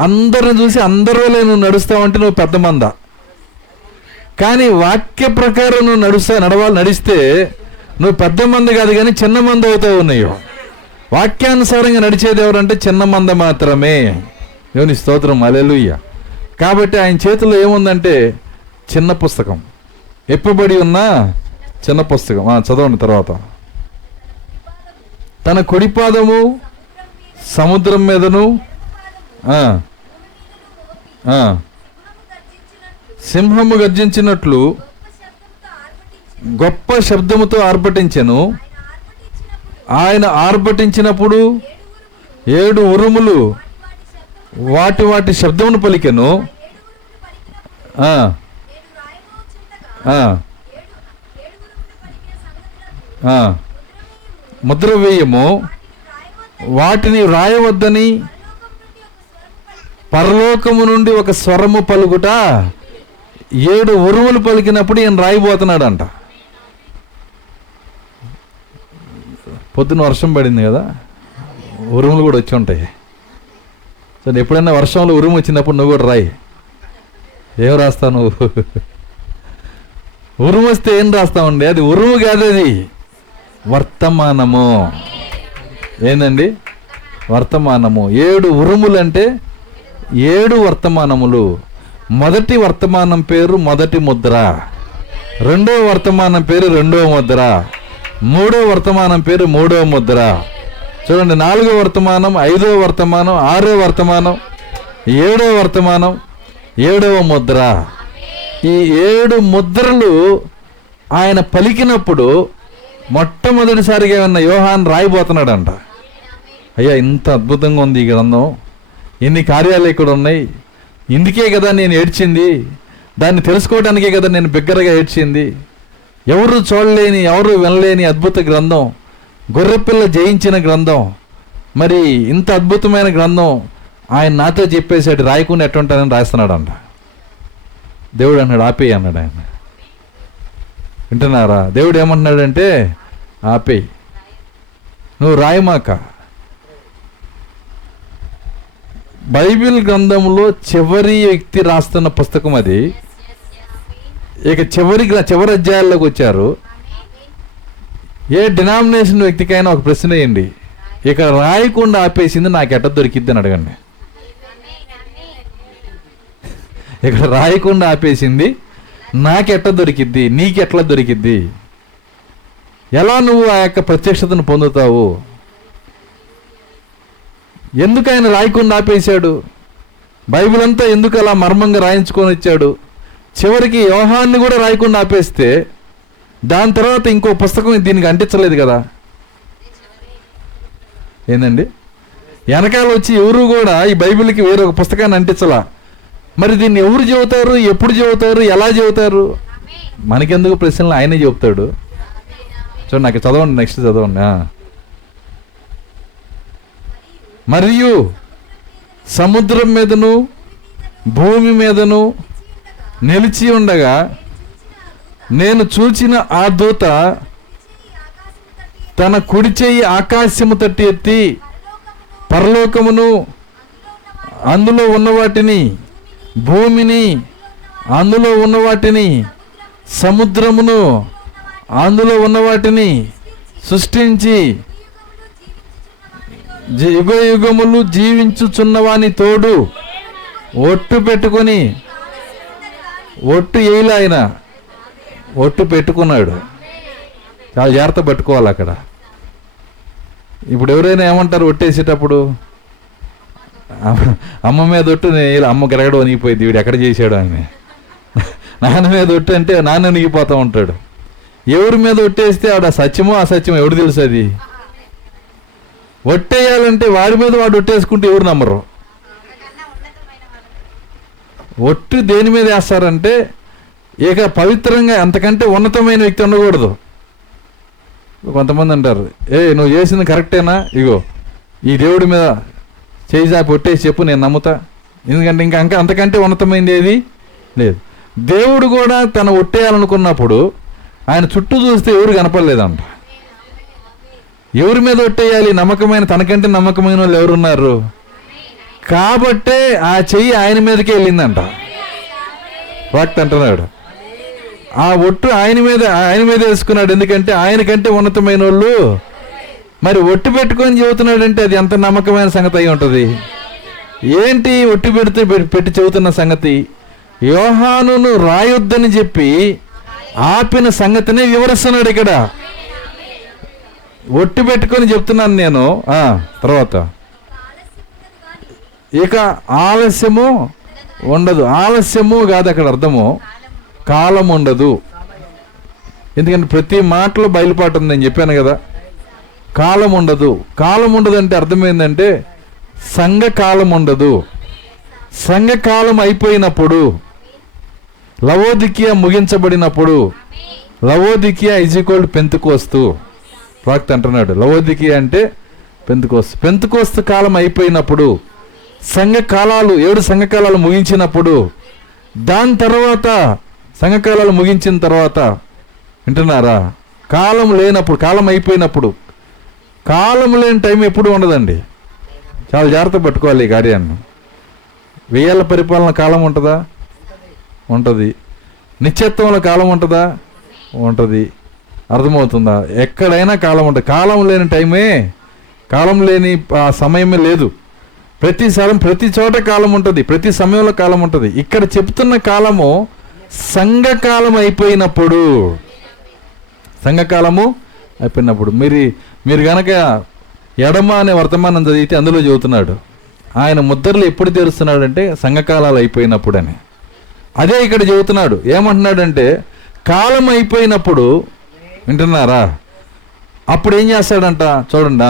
అందరిని చూసి అందరిలో నువ్వు నడుస్తావంటే నువ్వు పెద్ద మంద. కానీ వాక్య ప్రకారం నువ్వు నడిస్తే నువ్వు పెద్ద మంది కాదు, కానీ చిన్న మంది అవుతావు. ఉన్నాయో వాక్యానుసారంగా నడిచేది ఎవరంటే చిన్న మంద మాత్రమే. దేవుని స్తోత్రం, హల్లెలూయా. కాబట్టి ఆయన చేతిలో ఏముందంటే చిన్న పుస్తకం, ఎప్పబడి ఉన్న చిన్న పుస్తకం. చదవండి తర్వాత. తన కుడిపాదము సముద్రం మీదను సింహము గర్జించినట్లు గొప్ప శబ్దముతో ఆర్భటించెను. ఆయన ఆర్భటించినప్పుడు 7 ఉరుములు వాటి శబ్దమును పలికెను. ముద్ర వేయము, వాటిని వ్రాయవద్దని పరలోకము నుండి ఒక స్వరము పలుకుట. 7 ఉరుములు పలికినప్పుడు ఈయన రాయిపోతున్నాడంట. పొద్దున వర్షం పడింది కదా, ఉరుములు కూడా వచ్చి ఉంటాయి. సో ఎప్పుడైనా వర్షంలో ఉరుము వచ్చినప్పుడు నువ్వు కూడా రాయి. ఏం రాస్తావు నువ్వు? ఉరుము వస్తే ఏం రాస్తావండి? అది ఉరుము కాదు, అది వర్తమానము. ఏందండి? వర్తమానము. 7 ఉరుములు అంటే 7 వర్తమానములు. మొదటి వర్తమానం పేరు మొదటి ముద్ర, రెండవ వర్తమానం పేరు రెండవ ముద్ర, మూడవ వర్తమానం పేరు మూడవ ముద్ర. చూడండి, 4వ వర్తమానం, 5వ వర్తమానం, 6వ వర్తమానం, 7వ వర్తమానం, 7వ ముద్ర. ఈ 7 ముద్రలు ఆయన పలికినప్పుడు మొట్టమొదటిసారిగా ఉన్న యోహాన్ రాయిపోతున్నాడంట. అయ్యా ఇంత అద్భుతంగా ఉంది ఈ గ్రంథం, ఎన్ని కార్యాలు ఇక్కడ ఉన్నాయి, ఇందుకే కదా నేను ఏడ్చింది, దాన్ని తెలుసుకోవడానికే కదా నేను బిగ్గరగా ఏడ్చింది. ఎవరు చూడలేని, ఎవరు వినలేని అద్భుత గ్రంథం, గొర్రెపిల్ల జయించిన గ్రంథం. మరి ఇంత అద్భుతమైన గ్రంథం ఆయన నాతో చెప్పేసాడు, రాయకుండా ఎట్టుంటానని రాస్తున్నాడంట. దేవుడు అన్నాడు ఆపేయి అన్నాడు. ఆయన వింటున్నారా? దేవుడు ఏమంటున్నాడంటే ఆపేయి, నువ్వు రాయమాక. బైబిల్ గ్రంథంలో చివరి వ్యక్తి రాస్తున్న పుస్తకం అది. ఇక చివరి అధ్యాయాల్లోకి వచ్చారు. ఏ డినామినేషన్ వ్యక్తికైనా ఒక ప్రశ్న వేయండి, ఇక రాయకుండా ఆపేసింది నాకు ఎట్ట దొరికిద్ది అని అడగండి. ఇక్కడ రాయకుండా ఆపేసింది నాకెట్ట దొరికిద్ది, నీకెట్లా దొరికిద్ది? ఎలా నువ్వు ఆ యొక్క ప్రత్యక్షతను పొందుతావు? ఎందుకు ఆయన రాయకుండా ఆపేశాడు? బైబిల్ అంతా ఎందుకు అలా మర్మంగా రాయించుకొని వచ్చాడు? చివరికి యోహాన్ని కూడా రాయకుండా ఆపేస్తే దాని తర్వాత ఇంకో పుస్తకం దీనికి అంటించలేదు కదా. ఏందండి, వెనకాల వచ్చి ఎవరు కూడా ఈ బైబిల్కి వేరొక పుస్తకాన్ని అంటించలా. మరి దీన్ని ఎవరు చెబుతారు, ఎప్పుడు చెబుతారు, ఎలా చెబుతారు? మనకెందుకు ప్రశ్నలు ఆయనే చెబుతాడు. చూడండి, నాకు చదవండి, నెక్స్ట్ చదవండి. మరియు సముద్రం మీదను భూమి మీదను నిలిచి ఉండగా నేను చూచిన ఆ దూత తన కుడి చెయ్యి ఆకాశము తట్టి ఎత్తి పరలోకమును అందులో ఉన్న వాటిని, భూమిని అందులో ఉన్న వాటిని, సముద్రమును అందులో ఉన్న వాటిని సృష్టించి యుగ యుగములు జీవించుచున్నవాని తోడు ఒట్టు పెట్టుకొని, ఒట్టు వేయలే ఆయన, ఒట్టు పెట్టుకున్నాడు. చాలా జాగ్రత్త పట్టుకోవాలి అక్కడ. ఇప్పుడు ఎవరైనా ఏమంటారు ఒట్టేసేటప్పుడు? అమ్మ మీద ఒట్టు, అమ్మ గరగడం వణిగిపోయింది, వీడు ఎక్కడ చేశాడు అని. నాన్న మీద ఒట్టు అంటే నాన్న వణిగిపోతూ ఉంటాడు. ఎవరి మీద ఒట్టేస్తే ఆడ సత్యమో అసత్యమో ఎవడు తెలుసు? అది ఒట్టేయాలంటే వాడి మీద వాడు ఒట్టేసుకుంటే ఎవరు నమ్మరు. ఒట్టు దేని మీద వేస్తారంటే ఇక పవిత్రంగా అంతకంటే ఉన్నతమైన వ్యక్తి ఉండకూడదు. కొంతమంది అంటారు, నువ్వు చేసింది కరెక్టేనా, ఇగో ఈ దేవుడి మీద చేయి చాపి ఒట్టేసి చెప్పు, నేను నమ్ముతా. ఎందుకంటే ఇంకా అంతకంటే ఉన్నతమైంది ఏది లేదు. దేవుడు కూడా తను ఒట్టేయాలనుకున్నప్పుడు ఆయన చుట్టూ చూస్తే ఎవరు కనపడలేదంట. ఎవరి మీద ఒట్టేయాలి? నమ్మకమైన, తనకంటే నమ్మకమైన వాళ్ళు ఎవరున్నారు? కాబట్టే ఆ చెయ్యి ఆయన మీదకే వెళ్ళిందంట. వాక్త అంటున్నాడు, ఆ ఒట్టు ఆయన మీద వేసుకున్నాడు. ఎందుకంటే ఆయనకంటే ఉన్నతమైన వాళ్ళు. మరి ఒట్టు పెట్టుకొని చెబుతున్నాడంటే అది ఎంత నమ్మకమైన సంగతి అయి ఉంటుంది. ఏంటి ఒట్టు పెట్టి చెబుతున్న సంగతి? యోహానును రాయొద్దని చెప్పి ఆపిన సంగతిని వివరిస్తున్నాడు ఇక్కడ. ఒట్టు పెట్టుకొని చెప్తున్నాను నేను. తర్వాత ఇక ఆలస్యము ఉండదు. ఆలస్యము కాదు అక్కడ అర్థము, కాలం ఉండదు. ఎందుకంటే ప్రతి మాటలో బయలుపాటు ఉంది, నేను చెప్పాను కదా. కాలం ఉండదు. కాలం ఉండదు అంటే అర్థమైందంటే సంఘకాలం ఉండదు. సంఘకాలం అయిపోయినప్పుడు, లవోదికియా ముగించబడినప్పుడు, లవోదికియా ఈజ్ పెంతెకోస్తు. వాక్త అంటున్నాడు, లవోదికియా అంటే పెంతెకోస్తు. పెంతెకోస్తు కాలం అయిపోయినప్పుడు, సంఘకాలాలు 7 సంఘకాలాలు ముగించినప్పుడు, దాని తర్వాత సంఘకాలాలు ముగించిన తర్వాత, వింటున్నారా, కాలం లేనప్పుడు, కాలం అయిపోయినప్పుడు, కాలం లేని టైం ఎప్పుడు ఉండదండి. చాలా జాగ్రత్త పట్టుకోవాలి ఈ కార్యాన్ని. 1000 పరిపాలన కాలం ఉంటుందా? ఉంటుంది. నిత్యత్వంలో కాలం ఉంటుందా? ఉంటుంది. అర్థమవుతుందా? ఎక్కడైనా కాలం ఉంటుంది. కాలం లేని టైమే, కాలం లేని సమయమే లేదు. ప్రతి చోట కాలం ఉంటుంది, ప్రతి సమయంలో కాలం ఉంటుంది. ఇక్కడ చెప్తున్న కాలము సంఘకాలం అయిపోయినప్పుడు, సంఘకాలము అయిపోయినప్పుడు. మీరు గనక ఎడమ అనే వర్తమానం చదివితే అందులో చెబుతున్నాడు, ఆయన ముద్రలు ఎప్పుడు తెరుస్తున్నాడంటే సంఘకాలాలు అయిపోయినప్పుడు అని. అదే ఇక్కడ చెబుతున్నాడు. ఏమంటున్నాడంటే కాలం అయిపోయినప్పుడు, వింటున్నారా, అప్పుడు ఏం చేస్తాడంట చూడండి.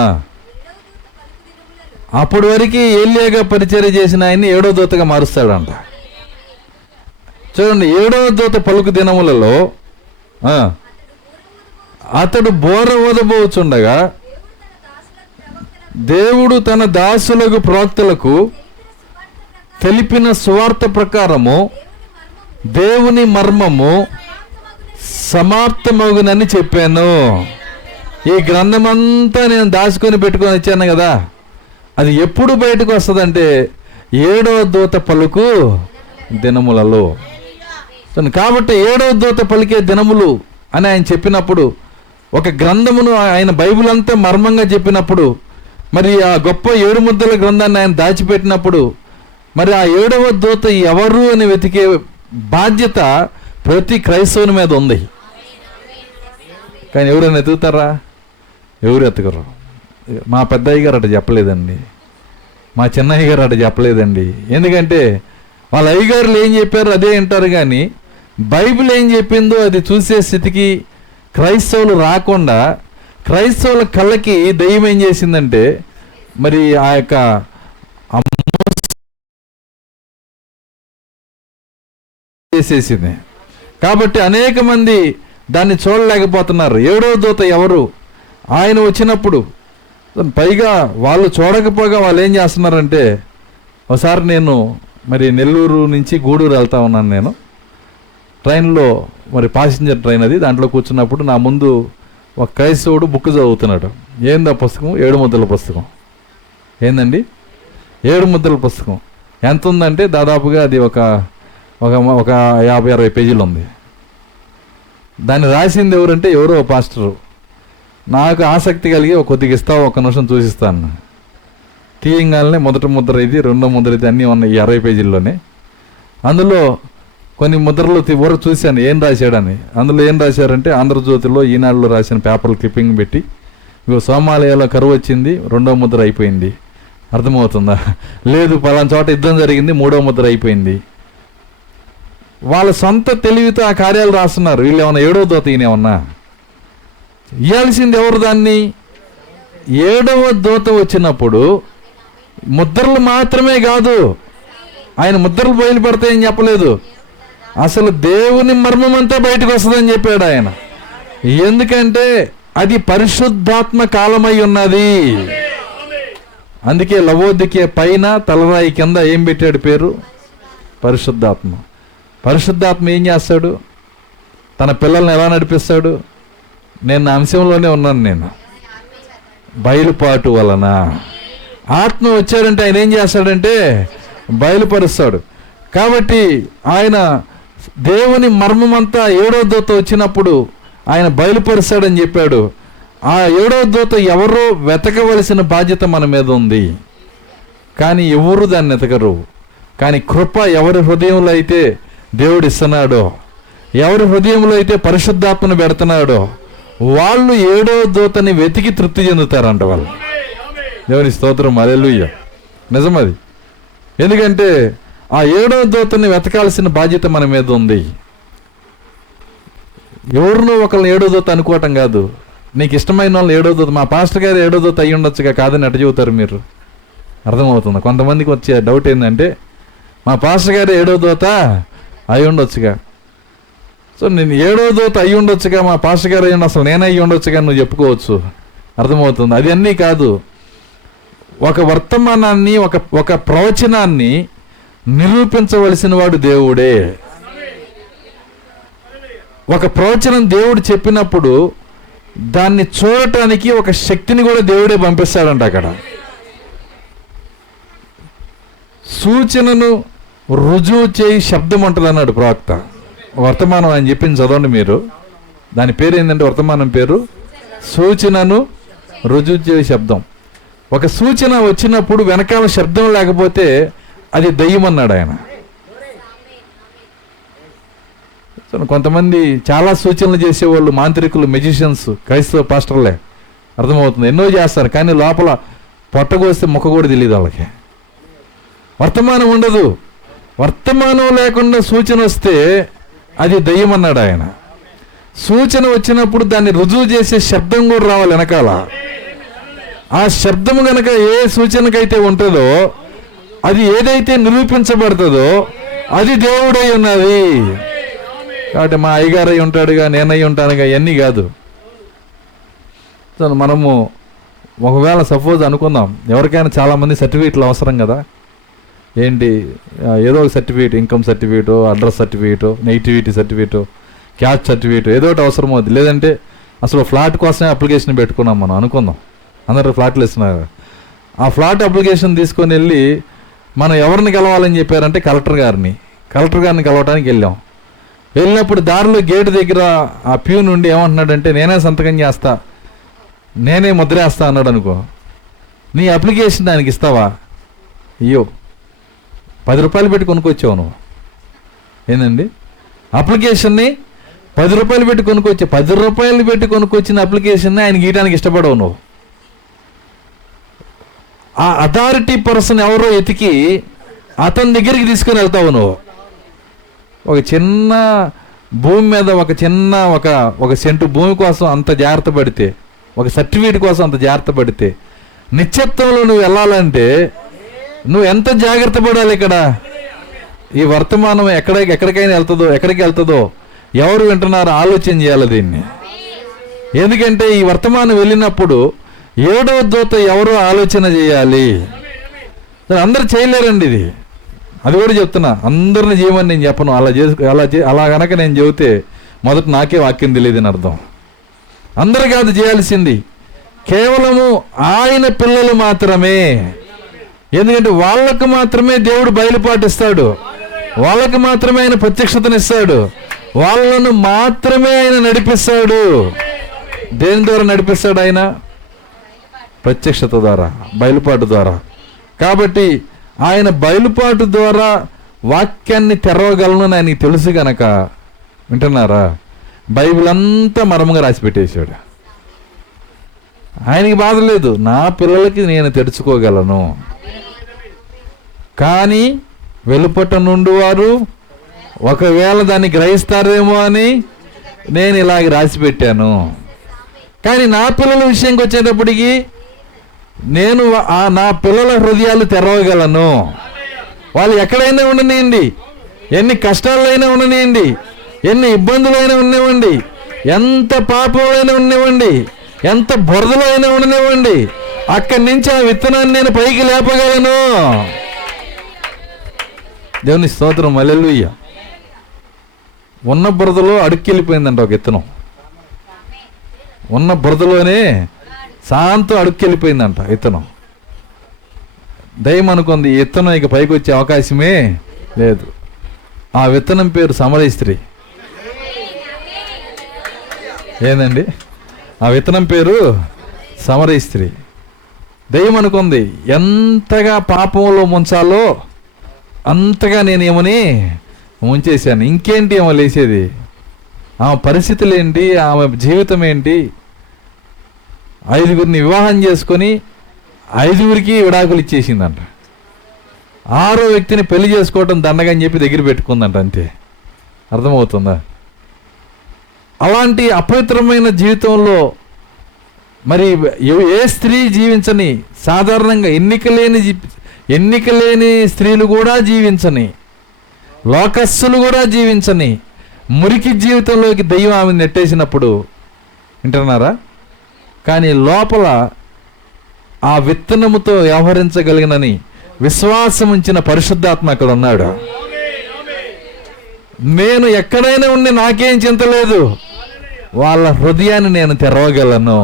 అప్పటి వరకు ఏలియాగా పరిచర్య చేసిన ఆయన్ని 7వ దూతగా మారుస్తాడంట. చూడండి, 7వ దూత పలుకు దినములలో అతడు బోర ఊదబోచుండగా దేవుడు తన దాసులకు ప్రవక్తలకు తెలిపిన సువార్త ప్రకారము దేవుని మర్మము సమాప్తమగునని చెప్పాను. ఈ గ్రంథమంతా నేను దాచుకొని పెట్టుకొని వచ్చాను కదా, అది ఎప్పుడు బయటకు వస్తుందంటే 7వ దూత పలుకు దినములలో. కాబట్టి 7వ దూత పలికే దినములు అని ఆయన చెప్పినప్పుడు, ఒక గ్రంథమును ఆయన బైబిల్ అంతా మర్మంగా చెప్పినప్పుడు, మరి ఆ గొప్ప 7 ముద్దల గ్రంథాన్ని ఆయన దాచిపెట్టినప్పుడు, మరి ఆ 7వ దూత ఎవరు అని వెతికే బాధ్యత ప్రతి క్రైస్తవుని మీద ఉంది. కానీ ఎవరైనా ఎతుకుతారా? ఎవరు ఎత్తుకరు. మా పెద్దయ్య గారు అట్లా చెప్పలేదండి. మా చిన్నయ్య గారు అటు చెప్పలేదండి. ఎందుకంటే వాళ్ళ అయ్యగారులు ఏం చెప్పారు అదే వింటారు, కానీ బైబిల్ ఏం చెప్పిందో అది చూసే స్థితికి క్రైస్తవులు రాకుండా క్రైస్తవుల కళ్ళకి దెయ్యం ఏం చేసిందంటే మరి ఆ యొక్క చేసేసింది. కాబట్టి అనేక మంది దాన్ని చూడలేకపోతున్నారు. 7వ దూత ఎవరు? ఆయన వచ్చినప్పుడు పైగా వాళ్ళు చూడకపోగా వాళ్ళు ఏం చేస్తున్నారంటే, ఒకసారి నేను మరి నెల్లూరు నుంచి గూడూరు వెళ్తా ఉన్నాను. నేను ట్రైన్లో, మరి ప్యాసింజర్ ట్రైన్ అది, దాంట్లో కూర్చున్నప్పుడు నా ముందు ఒక క్రైస్తవుడు బుక్ చదువుతున్నాడు. ఏందా పుస్తకం? 7 ముద్దల పుస్తకం. ఏందండి? 7 ముద్దల పుస్తకం. ఎంత ఉందంటే దాదాపుగా అది ఒక 50-60 పేజీలు ఉంది. దాన్ని రాసింది ఎవరంటే ఎవరో పాస్టరు. నాకు ఆసక్తి కలిగి కొద్దిగా ఇస్తావు, ఒక నిమిషం చూసిస్తాను. తీయంగానే మొదటి ముద్ర ఇది, రెండో ముద్ర ఇది, అన్నీ ఉన్నాయి ఈ 60 పేజీల్లోనే. అందులో కొన్ని ముద్రలు వరకు చూశాను ఏం రాశాడని. అందులో ఏం రాశారంటే ఆంధ్రజ్యోతిలో, ఈనాడులో రాసిన పేపర్లు క్లిప్పింగ్ పెట్టి, ఇగో సోమాలయాలో కరువు వచ్చింది, 2వ ముద్ర అయిపోయింది. అర్థమవుతుందా? లేదు పలానా చోట యుద్ధం జరిగింది, 3వ ముద్ర అయిపోయింది. వాళ్ళ సొంత తెలివితో ఆ కార్యాలు రాస్తున్నారు. వీళ్ళు ఏమన్నా 7వ దూత ఈయనేమన్నా ఇవ్వాల్సింది ఎవరు? దాన్ని 7వ దూత వచ్చినప్పుడు ముద్రలు మాత్రమే కాదు, ఆయన ముద్రలు బయలుపడతాయని చెప్పలేదు, అసలు దేవుని మర్మం అంతా బయటకు వస్తుందని చెప్పాడు ఆయన. ఎందుకంటే అది పరిశుద్ధాత్మ కాలమై ఉన్నది. అందుకే లవోదికే పైన తలరాయి కింద ఏం పెట్టాడు పేరు? పరిశుద్ధాత్మ. పరిశుద్ధాత్మ ఏం చేస్తాడు? తన పిల్లల్ని ఎలా నడిపిస్తాడు? నేను నా అంశంలోనే ఉన్నాను. నేను బయలుపాటు వలన ఆత్మ వచ్చాడంటే ఆయన ఏం చేస్తాడంటే బయలుపరుస్తాడు. కాబట్టి ఆయన దేవుని మర్మమంతా 7వ దూత వచ్చినప్పుడు ఆయన బయలుపరుస్తాడని చెప్పాడు. ఆ 7వ దూత ఎవరో వెతకవలసిన బాధ్యత మన మీద ఉంది, కానీ ఎవరు దాన్ని వెతకరు. కానీ కృప ఎవరి హృదయంలో అయితే దేవుడు ఇస్తున్నాడో, ఎవరి హృదయంలో అయితే పరిశుద్ధాత్మను పెడుతున్నాడో, వాళ్ళు 7వ దూతని వెతికి తృప్తి చెందుతారంట వాళ్ళు. దేవుని స్తోత్రం, హల్లెలూయా. నిజమది. ఎందుకంటే ఆ 7వ దూతని వెతకాల్సిన బాధ్యత మన మీద ఉంది. ఎవరినో ఒకళ్ళని 7వ దూత అనుకోవటం కాదు. నీకు ఇష్టమైన వాళ్ళు 7వ దూత, మా పాస్టర్ గారు 7వ దూత అయ్యి ఉండొచ్చుగా, కాదని అటు చెబుతారు మీరు. అర్థమవుతుంది. కొంతమందికి వచ్చే డౌట్ ఏంటంటే మా పాస్టర్ గారు 7వ దూత అయి ఉండొచ్చుగా. సో నేను 7వ దూత అయి ఉండొచ్చుగా, మా పాస్టర్ గారు అయ్యి అసలు నేనే అయ్యి ఉండొచ్చుగా నువ్వు చెప్పుకోవచ్చు. అర్థమవుతుంది. అది అన్నీ కాదు. ఒక వర్తమానాన్ని, ఒక ప్రవచనాన్ని నిరూపించవలసిన వాడు దేవుడే. ఒక ప్రవచనం దేవుడు చెప్పినప్పుడు దాన్ని చూడటానికి ఒక శక్తిని కూడా దేవుడే పంపిస్తాడంట. అక్కడ సూచనను రుజువు చేయి శబ్దం ఉంటుంది అన్నాడు ప్రవక్త. వర్తమానం ఆయన చెప్పింది చదవండి మీరు. దాని పేరు ఏంటంటే వర్తమానం పేరు సూచనను రుజువు చేయి శబ్దం. ఒక సూచన వచ్చినప్పుడు వెనకాల శబ్దం లేకపోతే అది దయ్యం అన్నాడు ఆయన. కొంతమంది చాలా సూచనలు చేసేవాళ్ళు మాంత్రికులు, మెజిషియన్స్, క్రైస్తవ పాస్టర్లే. అర్థమవుతుంది. ఎన్నో చేస్తారు, కానీ లోపల పొట్టగోస్తే ముక్క కూడా తెలియదు వాళ్ళకి. వర్తమానం ఉండదు. వర్తమానం లేకుండా సూచన వస్తే అది దయ్యం అన్నాడు ఆయన. సూచన వచ్చినప్పుడు దాన్ని రుజువు చేసే శబ్దం కూడా రావాలి వెనకాల. ఆ శబ్దం కనుక ఏ సూచనకైతే ఉంటుందో, అది ఏదైతే నిరూపించబడుతుందో అది దేవుడై ఉన్నది. కాబట్టి మా అయ్యగారు అయి ఉంటాడుగా, నేనై ఉంటానుగా, ఇవన్నీ కాదు. మనము ఒకవేళ సపోజ్ అనుకుందాం, ఎవరికైనా చాలామంది సర్టిఫికేట్లు అవసరం కదా. ఏంటి, ఏదో ఒక certificate, income certificate, address certificate, negativity certificate, caste certificate, ఏదో ఒకటి అవసరం అవుతుంది. లేదంటే అసలు ఫ్లాట్ కోసమే అప్లికేషన్ పెట్టుకున్నాం మనం అనుకుందాం. అందరూ ఫ్లాట్లు ఇస్తున్నారు. ఆ ఫ్లాట్ అప్లికేషన్ తీసుకొని వెళ్ళి మనం ఎవరిని కలవాలని చెప్పారంటే కలెక్టర్ గారిని కలవటానికి వెళ్ళాం. వెళ్ళినప్పుడు దారిలో గేటు దగ్గర ఆ ప్యూ నుండి ఏమంటున్నాడంటే, నేనే సంతకం చేస్తా, నేనే ముద్రేస్తా అన్నాడు అనుకో. నీ అప్లికేషన్ దానికి ఇస్తావా? అయ్యో, 10 రూపాయలు పెట్టి కొనుక్కొచ్చావు నువ్వు. ఏందండి, అప్లికేషన్ని 10 రూపాయలు పెట్టి కొనుక్కొచ్చావు. 10 రూపాయలు పెట్టి కొనుక్కొచ్చిన అప్లికేషన్ని ఆయన గీయడానికి ఇష్టపడవు నువ్వు. ఆ అథారిటీ పర్సన్ ఎవరో ఎతికి అతని దగ్గరికి తీసుకుని వెళ్తావు నువ్వు. ఒక చిన్న భూమి మీద ఒక సెంటు భూమి కోసం అంత జాగ్రత్త పడితే, ఒక సర్టిఫికేట్ కోసం అంత జాగ్రత్త పడితే, నిత్యత్వంలో నువ్వు వెళ్ళాలంటే నువ్వు ఎంత జాగ్రత్త పడాలి. ఇక్కడ ఈ వర్తమానం ఎక్కడికి వెళ్తుందో ఎవరు వింటున్నారో ఆలోచన చేయాలి దీన్ని. ఎందుకంటే ఈ వర్తమానం వెళ్ళినప్పుడు 7వ దూత ఎవరో ఆలోచన చేయాలి. అందరు చేయలేరండి ఇది. అది కూడా చెప్తున్నా, అందరిని చేయమని నేను చెప్పను. అలా కనుక నేను చెబితే మొదట నాకే వాక్యం తెలియదని అర్థం. అందరు కాదు చేయాల్సింది, కేవలము ఆయన పిల్లలు మాత్రమే. ఎందుకంటే వాళ్ళకు మాత్రమే దేవుడు బయలుపాటిస్తాడు, వాళ్ళకు మాత్రమే ఆయన ప్రత్యక్షతనిస్తాడు, వాళ్ళను మాత్రమే ఆయన నడిపిస్తాడు. దేని ద్వారా నడిపిస్తాడు? ఆయన ప్రత్యక్షత ద్వారా, బయలుపాటు ద్వారా. కాబట్టి ఆయన బయలుపాటు ద్వారా వాక్యాన్ని తెరవగలను ఆయనకి తెలుసు గనక, వింటున్నారా, బైబిల్ అంతా మరముగా రాసి పెట్టేశాడు. ఆయనకి బాధ లేదు, నా పిల్లలకి నేను తెరుచుకోగలను. కానీ వెలుపట నుండి వారు ఒకవేళ దాన్ని గ్రహిస్తారేమో అని నేను ఇలాగ రాసి పెట్టాను. కానీ నా పిల్లల విషయంకి వచ్చేటప్పటికి నేను నా పిల్లల హృదయాలు తెరవగలను. వాళ్ళు ఎక్కడైనా ఉండనివ్వండి, ఎన్ని కష్టాలైనా ఉండనివ్వండి, ఎన్ని ఇబ్బందులైనా ఉండనివ్వండి, ఎంత పాపమైనా ఉండనివ్వండి, ఎంత బురదలో అయినా ఉండనివ్వండి, అక్కడి నుంచి ఆ విత్తనాన్ని నేను పైకి లేపగలను. దేవుని స్తోత్రం, హల్లెలూయా. ఉన్న బురదలో అడుక్కెళ్ళిపోయిందంట ఒక విత్తనం. ఉన్న బురదలోనే శాంతం అడుక్కెళ్ళిపోయిందంట విత్తనం. దయ్యం అనుకుంది ఈ విత్తనం ఇక పైకి వచ్చే అవకాశమే లేదు. ఆ విత్తనం పేరు సమరయ స్త్రీ. ఏందండి? ఆ విత్తనం పేరు సమరయ స్త్రీ. దయ్యం అనుకుంది ఎంతగా పాపంలో ముంచాలో అంతగా నేనేమని ముంచేశాను, ఇంకేంటి ఏమో లేచేది. ఆమె పరిస్థితులు ఏంటి, ఆమె జీవితం ఏంటి, 5గురిని వివాహం చేసుకొని 5గురికి విడాకులు ఇచ్చేసిందంట. 6వ వ్యక్తిని పెళ్లి చేసుకోవటం దండగని చెప్పి దగ్గర పెట్టుకుందంట. అంతే. అర్థమవుతుందా? అలాంటి అపవిత్రమైన జీవితంలో మరి ఏ స్త్రీ జీవించని, సాధారణంగా ఎన్నికలేని స్త్రీలు కూడా జీవించని, లోకస్సులు కూడా జీవించని మురికి జీవితంలోకి దయ్యం ఆమె నెట్టేసినప్పుడు, వింటున్నారా, కానీ లోపల ఆ విత్తనముతో వ్యవహరించగలిగినని విశ్వాసం ఉంచిన పరిశుద్ధాత్మ అక్కడ ఉన్నాడు. నేను ఎక్కడైనా ఉండి నాకేం చింత లేదు, వాళ్ళ హృదయాన్ని నేను తెరవగలను.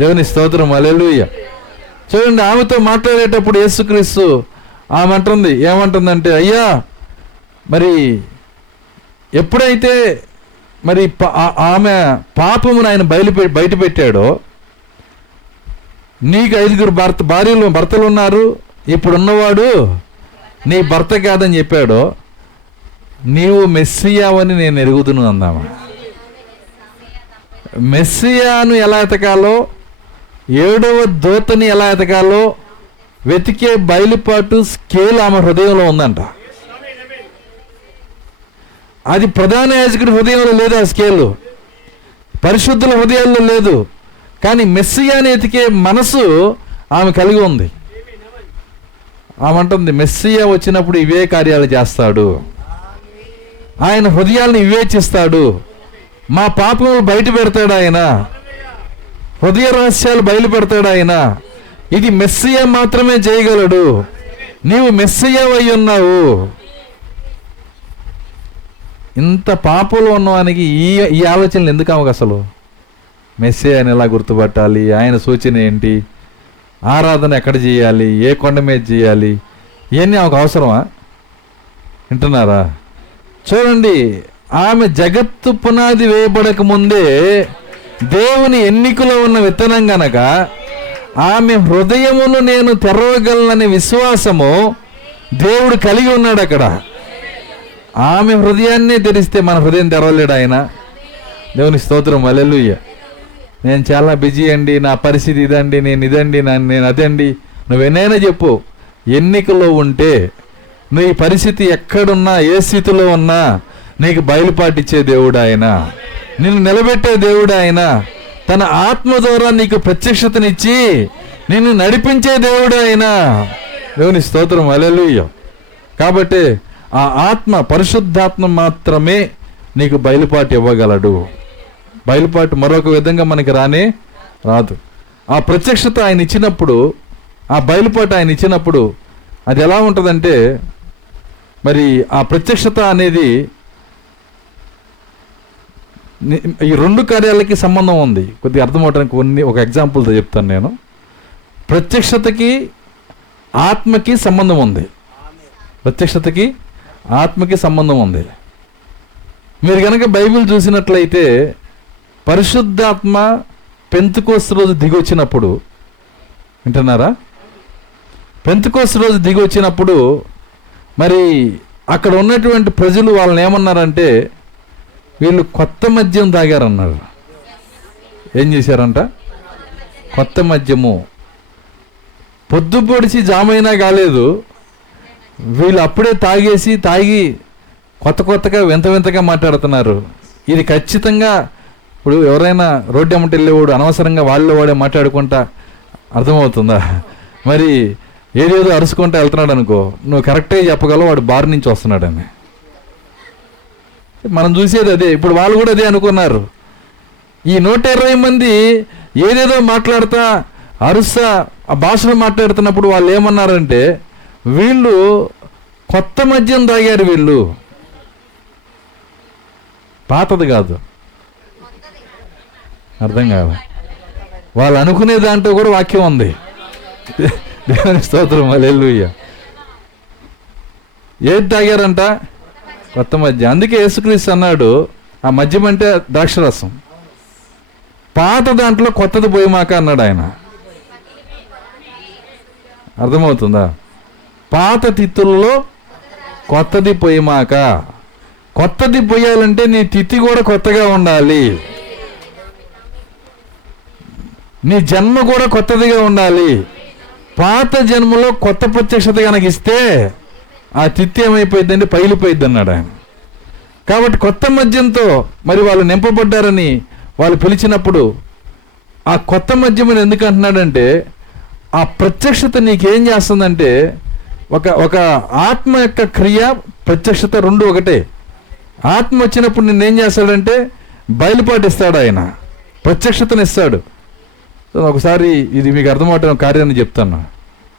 దేవుని స్తోత్రం, హల్లెలూయా. చూడండి, ఆమెతో మాట్లాడేటప్పుడు యేసుక్రీస్తు ఆమె అంటుంది, ఏమంటుందంటే, అయ్యా మరి ఎప్పుడైతే మరి ఆమె పాపమును ఆయన బయట పెట్టాడో, నీకు 5గురు భర్తలు ఉన్నారు, ఇప్పుడున్నవాడు నీ భర్త కాదని చెప్పాడో, నీవు మెస్సియావని నేను ఎరుగుదును అందామా. మెస్సియాను ఎలా ఎతకాలో, 7వ దూతని ఎలా ఎతకాలో వెతికే బయలుపాటు స్కేల్ ఆమె హృదయంలో ఉందంట. అది ప్రధాన యాజకుడి హృదయంలో లేదు, ఆ స్కేలు పరిశుద్ధుల హృదయాల్లో లేదు. కానీ మెస్సియాని ఎతికే మనసు ఆమె కలిగి ఉంది. ఆమె అంటుంది, మెస్సియా వచ్చినప్పుడు ఇవే కార్యాలు చేస్తాడు, ఆయన హృదయాలను వివేచిస్తాడు, మా పాపములు బయట పెడతాడు ఆయన, హృదయ రహస్యాలు బయలు పెడతాడు ఆయన. ఇది మెస్సియా మాత్రమే చేయగలడు. నీవు మెస్సియా అయి ఉన్నావు. ఇంత పాపంలో ఉన్నవానికి ఈ ఆలోచనలు ఎందుకు ఆమెకు అసలు? మెస్సియాని ఎలా గుర్తుపట్టాలి, ఆయన సూచన ఏంటి, ఆరాధన ఎక్కడ చేయాలి, ఏ కొండ మీద చేయాలి, ఇవన్నీ ఆమెకు అవసరమా? వింటున్నారా? చూడండి, ఆమె జగత్తు పునాది వేయబడక ముందే దేవుని ఎన్నికలో ఉన్న విత్తనం గనక ఆమె హృదయమును నేను తెరవగలననే విశ్వాసము దేవుడు కలిగి ఉన్నాడు అక్కడ. ఆమె హృదయాన్నే తెరిస్తే మన హృదయం తెరవలేడు ఆయన. దేవుని స్తోత్రం, హల్లెలూయా. నేను చాలా బిజీ అండి, నా పరిస్థితి ఇదండి, నేను ఇదండి, నేను అదండి, నువ్వెన్నైనా చెప్పు, ఎన్నికలో ఉంటే నీ పరిస్థితి ఎక్కడున్నా, ఏ స్థితిలో ఉన్నా నీకు బయలుపాటిచ్చే దేవుడు ఆయన, నిన్ను నిలబెట్టే దేవుడు ఆయన, తన ఆత్మ ద్వారా నీకు ప్రత్యక్షతనిచ్చి నిన్ను నడిపించే దేవుడు ఆయన. దేవుని స్తోత్రం, హల్లెలూయా. కాబట్టి ఆ ఆత్మ, పరిశుద్ధాత్మ మాత్రమే నీకు బయలుపాటు ఇవ్వగలడు. బయలుపాటు మరొక విధంగా మనకి రాదు. ఆ ప్రత్యక్షత ఆయన ఇచ్చినప్పుడు, ఆ బయలుపాటు ఆయన ఇచ్చినప్పుడు అది ఎలా ఉంటుందంటే, మరి ఆ ప్రత్యక్షత అనేది ఈ రెండు కార్యాలకి సంబంధం ఉంది. కొద్దిగా అర్థమవడానికి ఒక ఎగ్జాంపుల్తో చెప్తాను నేను. ప్రత్యక్షతకి ఆత్మకి సంబంధం ఉంది. ప్రత్యక్షతకి ఆత్మకి సంబంధం ఉంది. మీరు కనుక బైబిల్ చూసినట్లయితే పరిశుద్ధాత్మ పెంతెకోస్తు రోజు దిగొచ్చినప్పుడు, వింటున్నారా? పెంతెకోస్తు రోజు దిగొచ్చినప్పుడు మరి అక్కడ ఉన్నటువంటి ప్రజలు వాళ్ళని ఏమన్నారంటే, వీళ్ళు కొత్త మద్యం తాగారన్నారు. ఏం చేశారంట? కొత్త మద్యము. పొద్దు పొడిచి జామైనా కాలేదు, వీళ్ళు అప్పుడే తాగి కొత్తగా వింతగా మాట్లాడుతున్నారు. ఇది ఖచ్చితంగా ఇప్పుడు ఎవరైనా రోడ్డు ఎమ్మటి వెళ్ళేవాడు అనవసరంగా వాడే మాట్లాడుకుంటా, అర్థమవుతుందా? మరి ఏదేదో అరుచుకుంటా వెళ్తున్నాడు అనుకో, నువ్వు కరెక్ట్గా చెప్పగలవు వాడు బార్ నుంచి వస్తున్నాడని. మనం చూసేది అదే. ఇప్పుడు వాళ్ళు కూడా అదే అనుకున్నారు. ఈ 120 మంది ఏదేదో మాట్లాడుతా అరుస్తా ఆ భాషలో మాట్లాడుతున్నప్పుడు వాళ్ళు ఏమన్నారంటే, వీళ్ళు కొత్త మద్యం తాగారు, వీళ్ళు పాతది కాదు. అర్థం కాదు. వాళ్ళు అనుకునే దాంట్లో కూడా వాక్యం ఉంది. దేవుని స్తోత్రం, హల్లెలూయా. ఏది తాగారంట? కొత్త మద్యం. అందుకే యేసుక్రీస్తు అన్నాడు, ఆ మద్యం అంటే ద్రాక్షరసం, పాత దాంట్లో కొత్తది పోయమాక అన్నాడు ఆయన. అర్థమవుతుందా? పాత తిత్తుల్లో కొత్తది పోయమాక. కొత్తది పోయాలంటే నీ తిత్తి కూడా కొత్తగా ఉండాలి, నీ జన్మ కూడా కొత్తదిగా ఉండాలి. పాత జన్మలో కొత్త ప్రత్యక్షత కనుక ఇస్తే ఆ తిత్తి ఏమైపోయిందంటే పగిలిపోయింది అన్నాడు ఆయన. కాబట్టి కొత్త మద్యంతో మరి వాళ్ళు నింపబడ్డారని వాళ్ళు పిలిచినప్పుడు ఆ కొత్త మద్యమని ఎందుకు అంటున్నాడంటే, ఆ ప్రత్యక్షత నీకేం చేస్తుందంటే, ఒక ఆత్మ యొక్క క్రియ, ప్రత్యక్షత రెండు ఒకటే. ఆత్మ వచ్చినప్పుడు నిన్నేం చేస్తాడంటే బయలుపాటిస్తాడు ఆయన, ప్రత్యక్షతనిస్తాడు. ఒకసారి ఇది మీకు అర్థమవుతున్న కార్యాన్ని చెప్తాను.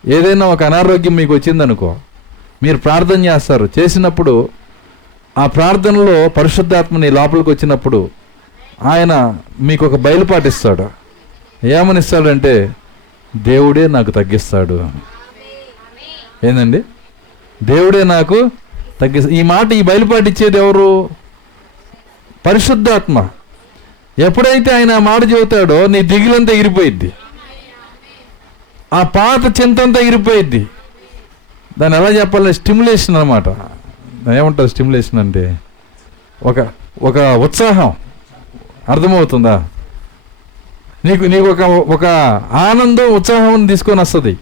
ఏదైనా ఒక అనారోగ్యం మీకు వచ్చిందనుకో, మీరు ప్రార్థన చేస్తారు. చేసినప్పుడు ఆ ప్రార్థనలో పరిశుద్ధాత్మని లోపలికి వచ్చినప్పుడు ఆయన మీకు ఒక బయలుపాటిస్తాడు. ఏమని ఇస్తాడంటే, దేవుడే నాకు తగ్గిస్తాడు. ఏందండి? దేవుడే నాకు తగ్గిస్తాడు. ఈ మాట, ఈ బయలుపాటు ఇచ్చేది ఎవరు? పరిశుద్ధాత్మ. ఎప్పుడైతే ఆయన ఆ మాట చెబుతాడో నీ దిగులంతా ఎగిరిపోయిద్ది, ఆ పాత చింతంతా ఎగిరిపోయిద్ది. దాన్ని ఎలా చెప్పాలి? స్టిమ్యులేషన్ అనమాట. ఏమంటారు స్టిమ్యులేషన్ అంటే? ఒక ఉత్సాహం. అర్థమవుతుందా? నీకు ఒక ఆనందం, ఉత్సాహం తీసుకొని వస్తుంది.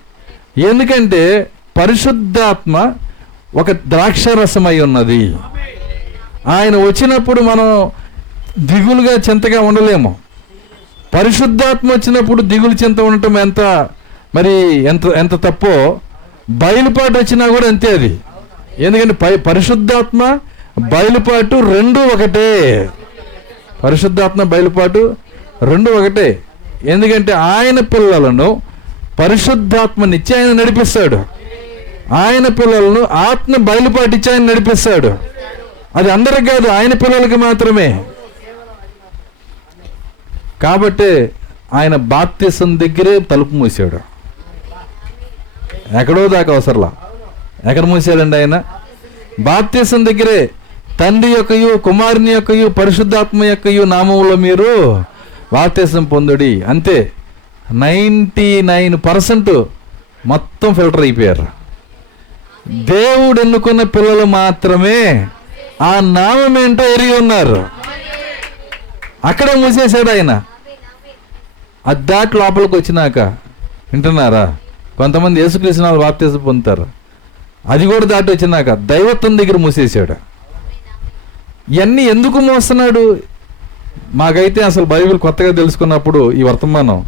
ఎందుకంటే పరిశుద్ధాత్మ ఒక ద్రాక్షరసమై ఉన్నది. ఆయన వచ్చినప్పుడు మనం దిగులుగా చింతగా ఉండలేము. పరిశుద్ధాత్మ వచ్చినప్పుడు దిగులు చింత ఉండటం ఎంత తప్పో, బయలుపాటు వచ్చినా కూడా అంతే అది. ఎందుకంటే పరిశుద్ధాత్మ బయలుపాటు రెండు ఒకటే. పరిశుద్ధాత్మ బయలుపాటు రెండు ఒకటే. ఎందుకంటే ఆయన పిల్లలను పరిశుద్ధాత్మనిచ్చి ఆయన నడిపిస్తాడు. ఆయన పిల్లలను ఆత్మ బయలుపాటిచ్చి ఆయన నడిపిస్తాడు. అది అందరికి కాదు, ఆయన పిల్లలకి మాత్రమే. కాబట్టి ఆయన బాప్తిసం దగ్గరే తలుపు మూసాడు. ఎక్కడో దాకా అవసరంలా. ఎక్కడ మూసాడండి ఆయన? బాప్తిసం దగ్గరే. తండ్రి యొక్కయు కుమారుని యొక్కయు పరిశుద్ధాత్మ యొక్కయు నామములో మీరు బాప్తిసం పొందుడి. అంతే. 99% మొత్తం ఫిల్టర్ అయిపోయారు. దేవుడు ఎన్నుకున్న పిల్లలు మాత్రమే ఆ నామం ఏంటో ఎరిగి ఉన్నారు. అక్కడే మూసేశాడు ఆయన. అద్దాటి లోపలికి వచ్చినాక, వింటున్నారా? కొంతమంది యేసుక్రీస్తు నామములో బాప్తిసం పొందుతారు. అది కూడా దాటి వచ్చినాక దైవత్వం దగ్గర మూసేశాడు. ఇవన్నీ ఎందుకు మోస్తున్నాడు? మాకైతే అసలు బైబిల్ కొత్తగా తెలుసుకున్నప్పుడు ఈ వర్తమానం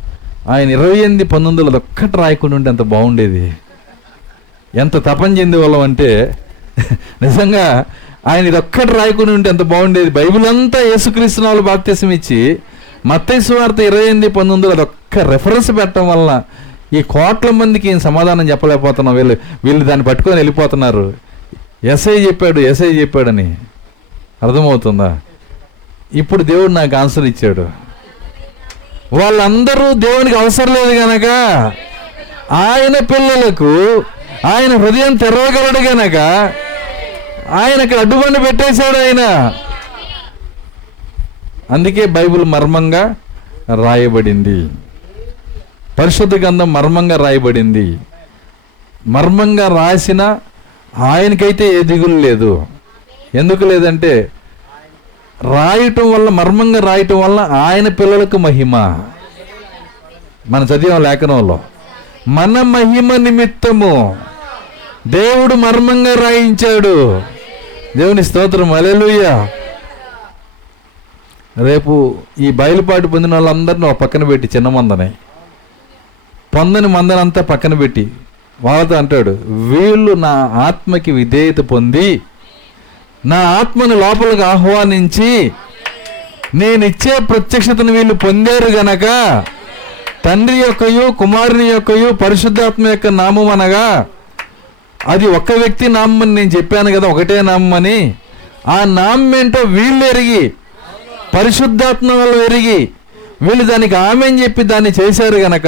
ఆయన 28:19 ఒక్కటి రాయకుండా ఉంటే ఎంత బాగుండేది. ఎంత తపన చెందేవాళ్ళం అంటే నిజంగా ఆయన ఇదొక్కటి రాయకుండా ఉంటే ఎంత బాగుండేది. బైబిల్ అంతా యేసుక్రీస్తు నామములో బాప్తిసం ఇచ్చి మత్తయి సువార్త 28:19 అదొక్క రెఫరెన్స్ పెట్టడం వల్ల ఈ కోట్ల మందికి సమాధానం చెప్పలేకపోతున్నాం. వీళ్ళు దాన్ని పట్టుకొని వెళ్ళిపోతున్నారు. ఎస్ఐ చెప్పాడని అర్థమవుతుందా? ఇప్పుడు దేవుడు నాకు ఆన్సర్ ఇచ్చాడు. వాళ్ళందరూ దేవునికి అవసరం లేదు గనక ఆయన పిల్లలకు ఆయన హృదయం తెరవగలడు గనక ఆయనకు అడ్డుబండి పెట్టేశాడు ఆయన. అందుకే బైబిల్ మర్మంగా రాయబడింది. పరిశుద్ధ గ్రంథం మర్మంగా రాయబడింది. మర్మంగా రాసిన ఆయనకైతే ఏ దిగులు లేదు. ఎందుకు లేదంటే రాయటం వల్ల, మర్మంగా రాయటం వల్ల ఆయన పిల్లలకు మహిమ. మన చదివాం లేఖనంలో, మన మహిమ నిమిత్తము దేవుడు మర్మంగా రాయించాడు. దేవుని స్తోత్రం, హల్లెలూయా. రేపు ఈ బయలుపాటు పొందిన వాళ్ళందరినీ ఒక పక్కన పెట్టి, చిన్న మందని పొందని మందనంతా పక్కన పెట్టి వాళ్ళతో అంటాడు, వీళ్ళు నా ఆత్మకి విధేయత పొంది నా ఆత్మను లోపలికి ఆహ్వానించి నేనిచ్చే ప్రత్యక్షతను వీళ్ళు పొందారు గనక తండ్రి యొక్కయు కుమారుని యొక్కయు పరిశుద్ధాత్మ యొక్క నామం అనగా అది ఒక్క వ్యక్తి నామం అని నేను చెప్పాను కదా, ఒకటే నామం అని. ఆ నామం ఏంటో వీళ్ళు ఎరిగి, పరిశుద్ధాత్మ వల్ల ఎరిగి వీళ్ళు దానికి ఆమెన్ చెప్పి దాన్ని చేశారు గనక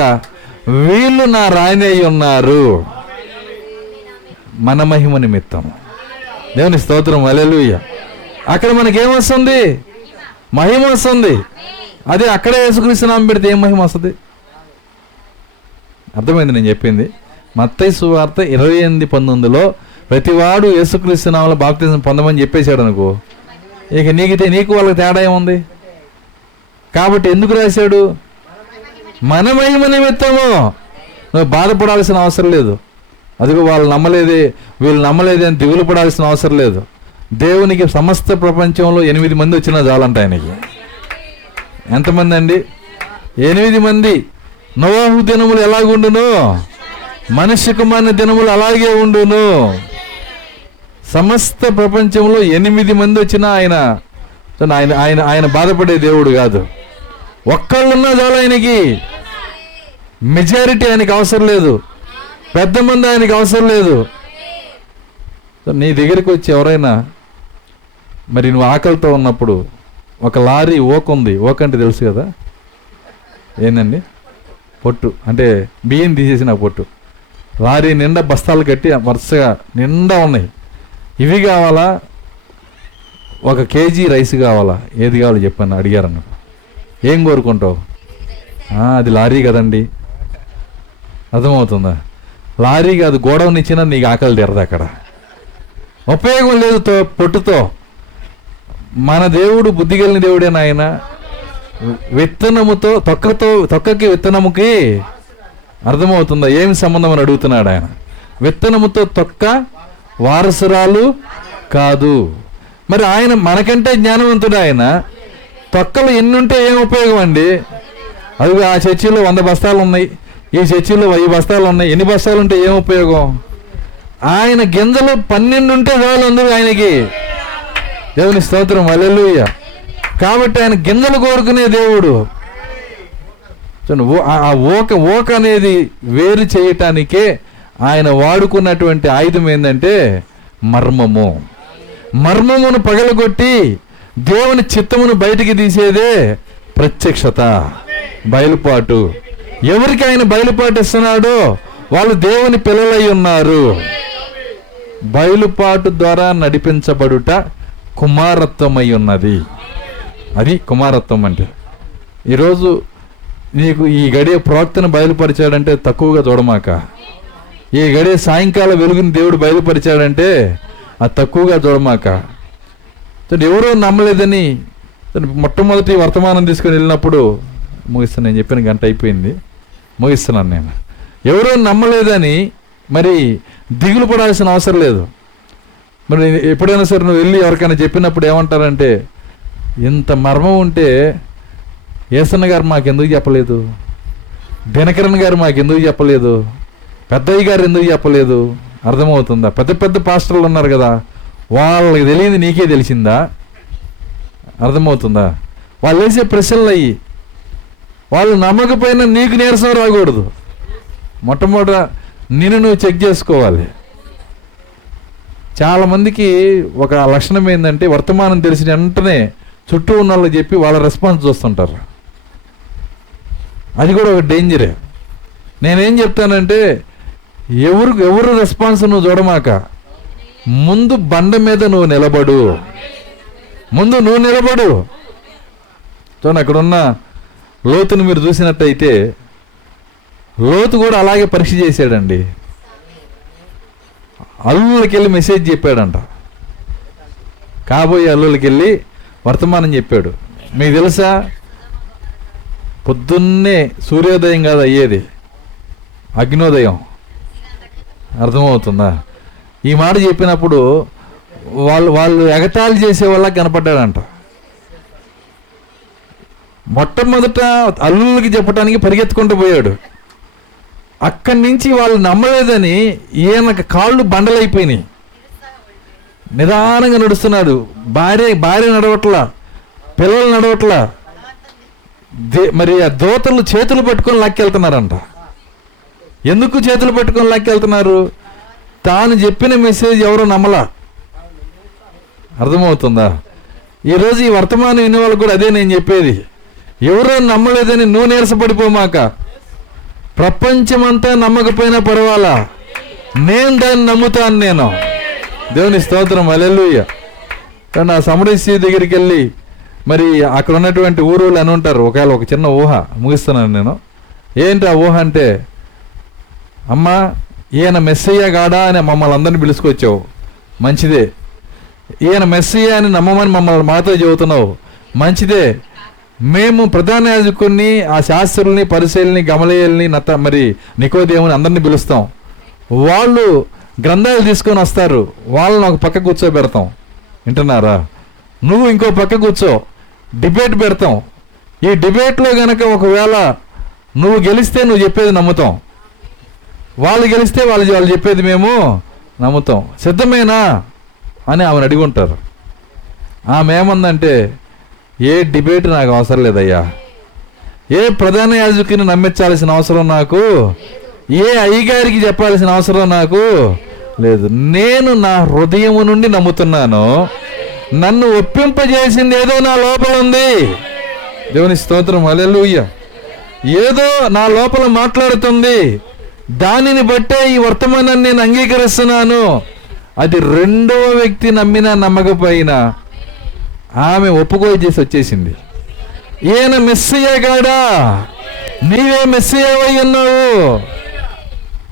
వీళ్ళు నా రాణి అయి ఉన్నారు. మన మహిమ నిమిత్తం. దేవుని స్తోత్రం, హల్లెలూయా. అక్కడ మనకేమొస్తుంది? మహిమ వస్తుంది. అదే అక్కడే యేసుక్రీస్తు నామం పెడితే ఏం మహిమ వస్తుంది? అర్థమైంది నేను చెప్పింది? మత్తయి సువార్త 28:19 ప్రతివాడు యేసుక్రీస్తు నామములో బాప్తిసం పొందమని చెప్పేశాడు అనుకో, ఇక నీకు వాళ్ళకి తేడా ఏముంది? కాబట్టి ఎందుకు రాశాడు? మన మహిమ నిమిత్తము. నువ్వు బాధపడాల్సిన అవసరం లేదు. అదిగో వాళ్ళు నమ్మలేదే, వీళ్ళు నమ్మలేదే అని దిగులు పడాల్సిన అవసరం లేదు. దేవునికి సమస్త ప్రపంచంలో 8 మంది వచ్చినా చాలంట ఆయనకి. ఎంతమంది అండి? 8 మంది. నోవాహు దినములు ఎలాగుండును, మనిషి కుమారుని దినములు అలాగే ఉండును. సమస్త ప్రపంచంలో 8 మంది వచ్చినా ఆయన ఆయన ఆయన బాధపడే దేవుడు కాదు. ఒక్కళ్ళున్నా చాలు ఆయనకి. మెజారిటీ ఆయనకి అవసరం లేదు, పెద్ద మంది ఆయనకి అవసరం లేదు. నీ దగ్గరికి వచ్చి ఎవరైనా, మరి నువ్వు ఆకలితో ఉన్నప్పుడు ఒక లారీ ఓకుంది. ఓకంటే తెలుసు కదా, ఏందండి? పొట్టు అంటే బియ్యం తీసేసిన పొట్టు. లారీ నిండా బస్తాలు కట్టి వరుసగా నిండా ఉన్నాయి. ఇవి కావాలా, 1 కేజీ రైస్ కావాలా, ఏది కావాలో చెప్పాను అడిగారన్న. ఏం కోరుకుంటావు? అది లారీ కదండి. అర్థమవుతుందా? లారీ కాదు, గోడౌన్ ఇచ్చినా నీకు ఆకలి తీరదు. అక్కడ ఉపయోగం లేదు పొట్టుతో. మన దేవుడు బుద్ధి కలిగిన దేవుడే నాయన. విత్తనముతో తొక్కకి విత్తనముకి అర్థమవుతుందా ఏమి సంబంధం అని అడుగుతున్నాడు ఆయన. విత్తనముతో తొక్క వారసురాలు కాదు. మరి ఆయన మనకంటే జ్ఞానవంతుడు. ఆయన తొక్కలు ఎన్ని ఉంటే ఏం ఉపయోగం అండి? అదిగో ఆ చర్చిలో 100 బస్తాలు ఉన్నాయి, ఈ చర్చిలో 1000 బస్తాలు ఉన్నాయి. ఎన్ని బస్తాలు ఉంటే ఏం ఉపయోగం? ఆయన గింజలు 12 ఉంటే చాలు అందరూ ఆయనకి. దేవుని స్తోత్రం, హల్లెలూయా. కాబట్టి ఆయన గింజలు కోరుకునే దేవుడు. ఆ ఓక అనేది వేరు చేయటానికే ఆయన వాడుకున్నటువంటి ఆయుధం ఏంటంటే మర్మము. మర్మమును పగలగొట్టి దేవుని చిత్తమును బయటికి తీసేదే ప్రత్యక్షత, బయలుపాటు. ఎవరికి ఆయన బయలుపాటు ఇస్తున్నాడో వాళ్ళు దేవుని పిల్లలై ఉన్నారు. బయలుపాటు ద్వారా నడిపించబడుట కుమారత్వమై ఉన్నది. అది కుమారత్వం అంటే. ఈరోజు నీకు ఈ గడియ ప్రవక్తను బయలుపరిచాడంటే తక్కువగా చూడమాక. ఈ గడియ సాయంకాల వెలుగుని దేవుడు బయలుపరిచాడంటే అది తక్కువగా చూడమాక. ఎవరో నమ్మలేదని మొట్టమొదటి వర్తమానం తీసుకొని వెళ్ళినప్పుడు ముగిస్తాను. నేను చెప్పిన గంట అయిపోయింది, ముగిస్తున్నాను నేను. ఎవరో నమ్మలేదని మరి దిగులు పడాల్సిన అవసరం లేదు. మరి ఎప్పుడైనా సరే నువ్వు వెళ్ళి ఎవరికైనా చెప్పినప్పుడు ఏమంటారంటే, ఇంత మర్మం ఉంటే ఏసన్న గారు మాకెందుకు చెప్పలేదు, దినకరన్ గారు మాకెందుకు చెప్పలేదు, పెద్దయ్య గారు ఎందుకు చెప్పలేదు? అర్థమవుతుందా? పెద్ద పెద్ద పాస్టర్లు ఉన్నారు కదా, వాళ్ళకి తెలియదు నీకే తెలిసిందా? అర్థమవుతుందా? వాళ్ళు వేసే ప్రశ్నలు అయ్యి వాళ్ళు నమ్మకపోయినా నీకు నీరసం రాకూడదు. మొట్టమొదట నిన్ను నువ్వు చెక్ చేసుకోవాలి. చాలామందికి ఒక లక్షణం ఏంటంటే, వర్తమానం తెలిసిన వెంటనే చుట్టూ ఉన్న వాళ్ళకి చెప్పి వాళ్ళ రెస్పాన్స్ చూస్తుంటారు. అది కూడా ఒక డేంజరే. నేనేం చెప్తానంటే, ఎవరు రెస్పాన్స్ నువ్వు చూడమాక, ముందు బండ మీద నువ్వు నిలబడు. చూడండి, అక్కడున్న లోతుని మీరు చూసినట్టయితే లోతు కూడా అలాగే పరీక్ష చేశాడండి. అల్లులకి వెళ్ళి మెసేజ్ చెప్పాడంట, కాబోయే అల్లులకి వెళ్ళి వర్తమానం చెప్పాడు. మీకు తెలుసా, పొద్దున్నే సూర్యోదయం కాదు అయ్యేది, అగ్నోదయం. అర్థమవుతుందా? ఈ మాట చెప్పినప్పుడు వాళ్ళు ఎగతాళి చేసే వాళ్ళ కనపడ్డాడంట. మొట్టమొదట అల్లులకి చెప్పడానికి పరిగెత్తుకుంటూ పోయాడు. అక్కడి నుంచి వాళ్ళు నమ్మలేదని ఈయనకు కాళ్ళు బండలైపోయినాయి. నిదానంగా నడుస్తున్నాడు. భార్య నడవట్లా, పిల్లలు నడవట్లా. మరి ఆ దోతలు చేతులు పట్టుకొని లాక్కెళ్తున్నారంట. ఎందుకు చేతులు పట్టుకొని లాక్కెళ్తున్నారు? తాను చెప్పిన మెసేజ్ ఎవరో నమ్మలా. అర్థమవుతుందా? ఈరోజు ఈ వర్తమానం వినే వాళ్ళకి కూడా అదే నేను చెప్పేది. ఎవరో నమ్మలేదని నువ్వు నీరసపడిపోమాక. ప్రపంచమంతా నమ్మకపోయినా పర్వాలా, నేను దాన్ని నమ్ముతాను. నేను దేవుని స్తోత్రం, హల్లెలూయా. కానీ ఆ సమరస్య దగ్గరికి వెళ్ళి మరి అక్కడ ఉన్నటువంటి ఊరోళ్ళు అని ఉంటారు. ఒకవేళ ఒక చిన్న ఊహ ముగిస్తున్నాను నేను. ఏంటి ఆ ఊహ అంటే, అమ్మా ఈయన మెస్సయ్య గాడా అని మమ్మల్ని అందరినీ పిలుచుకొచ్చావు, మంచిదే. ఈయన మెస్సయ్య అని నమ్మమని మమ్మల్ని మాతో చెబుతున్నావు, మంచిదే. మేము ప్రధాన యాజకుల్ని, ఆ శాస్త్రుల్ని, పరిశీలిని, గమలీయుల్ని, మరి నికోదేముని అందరినీ పిలుస్తాం. వాళ్ళు గ్రంథాలు తీసుకొని వస్తారు, వాళ్ళని ఒక పక్క కూర్చోబెడతాం. వింటున్నారా? నువ్వు ఇంకో పక్క కూర్చో, డిబేట్ పెడతాం. ఈ డిబేట్లో గనక ఒకవేళ నువ్వు గెలిస్తే నువ్వు చెప్పేది నమ్ముతాం, వాళ్ళు గెలిస్తే వాళ్ళు చెప్పేది మేము నమ్ముతాం. సిద్ధమేనా అని ఆమెను అడిగి ఉంటారు. ఆమె ఏమందంటే, ఏ డిబేట్ నాకు అవసరం లేదయ్యా, ఏ ప్రధాన యాజకుని నమ్మించాల్సిన అవసరం నాకు, ఏ అయ్యగారికి చెప్పాల్సిన అవసరం నాకు లేదు. నేను నా హృదయము నుండి నమ్ముతున్నాను. నన్ను ఒప్పింపజేసింది ఏదో నా లోపల ఉంది. దేవుని స్తోత్రం, హల్లెలూయా. ఏదో నా లోపల మాట్లాడుతుంది, దానిని బట్టే ఈ వర్తమానాన్ని నేను అంగీకరిస్తున్నాను. అది రెండవ వ్యక్తి నమ్మినా నమ్మకపోయినా ఆమె ఒప్పుకోయి చేసి వచ్చేసింది. ఈయన మెస్సయ్య గాడా, నీవే మెస్సయ్యవై ఉన్నావు.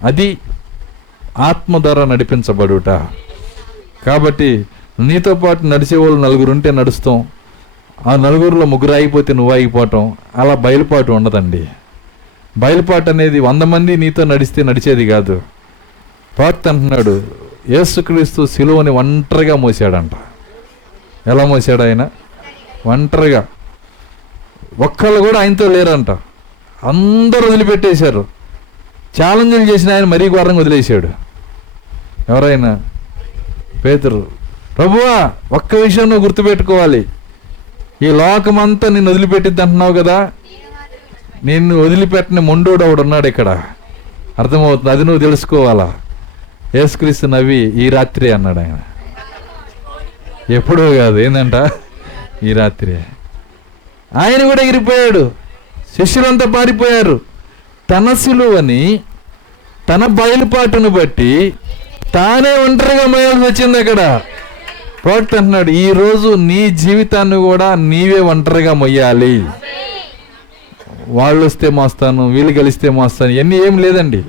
అది ఆత్మ ద్వారా నడిపించబడుట. కాబట్టి నీతో పాటు నడిచేవాళ్ళు నలుగురు ఉంటే నడుస్తాం, ఆ నలుగురిలో ముగ్గురు ఆగిపోతే నువ్వు ఆగిపోవటం, అలా బయలుపాటు ఉండదండి. బయలుపాటు అనేది 100 మంది నీతో నడిస్తే నడిచేది కాదు. ప్రవక్త అంటున్నాడు, యేసుక్రీస్తు సిలువని ఒంటరిగా మోసాడంట. ఎలా మోసాడు ఆయన? ఒంటరిగా. ఒక్కళ్ళు కూడా ఆయనతో లేరంట, అందరూ వదిలిపెట్టేశారు. ఛాలెంజ్లు చేసిన ఆయన మరీ ఘోరంగా వదిలేశాడు. ఎవరైనా? పేతురు. ప్రభువా, ఒక్క విషయం నువ్వు గుర్తుపెట్టుకోవాలి, ఈ లోకమంతా నిన్ను వదిలిపెట్టిద్ది అంటున్నావు కదా, నిన్ను వదిలిపెట్టిన మొండోడు ఒకడు ఉన్నాడు ఇక్కడ. అర్థమవుతుంది, అది నువ్వు తెలుసుకోవాలా. యేసుక్రీస్తు నవ్వి ఈ రాత్రి అన్నాడు. ఆయన ఎప్పుడో కాదు, ఏందంట, ఈ రాత్రి. ఆయన కూడా ఎగిరిపోయాడు, శిష్యులంతా పారిపోయారు. తన సిలువని, తన బయలుపాటును బట్టి తానే ఒంటరిగా మోయాల్సి వచ్చింది అక్కడ. ప్రవక్త అంటున్నాడు, ఈరోజు నీ జీవితాన్ని కూడా నీవే ఒంటరిగా మొయ్యాలి. వాళ్ళు వస్తే మోస్తాను, వీళ్ళు గెలిస్తే మోస్తాను, ఇవన్నీ ఏం లేదండి.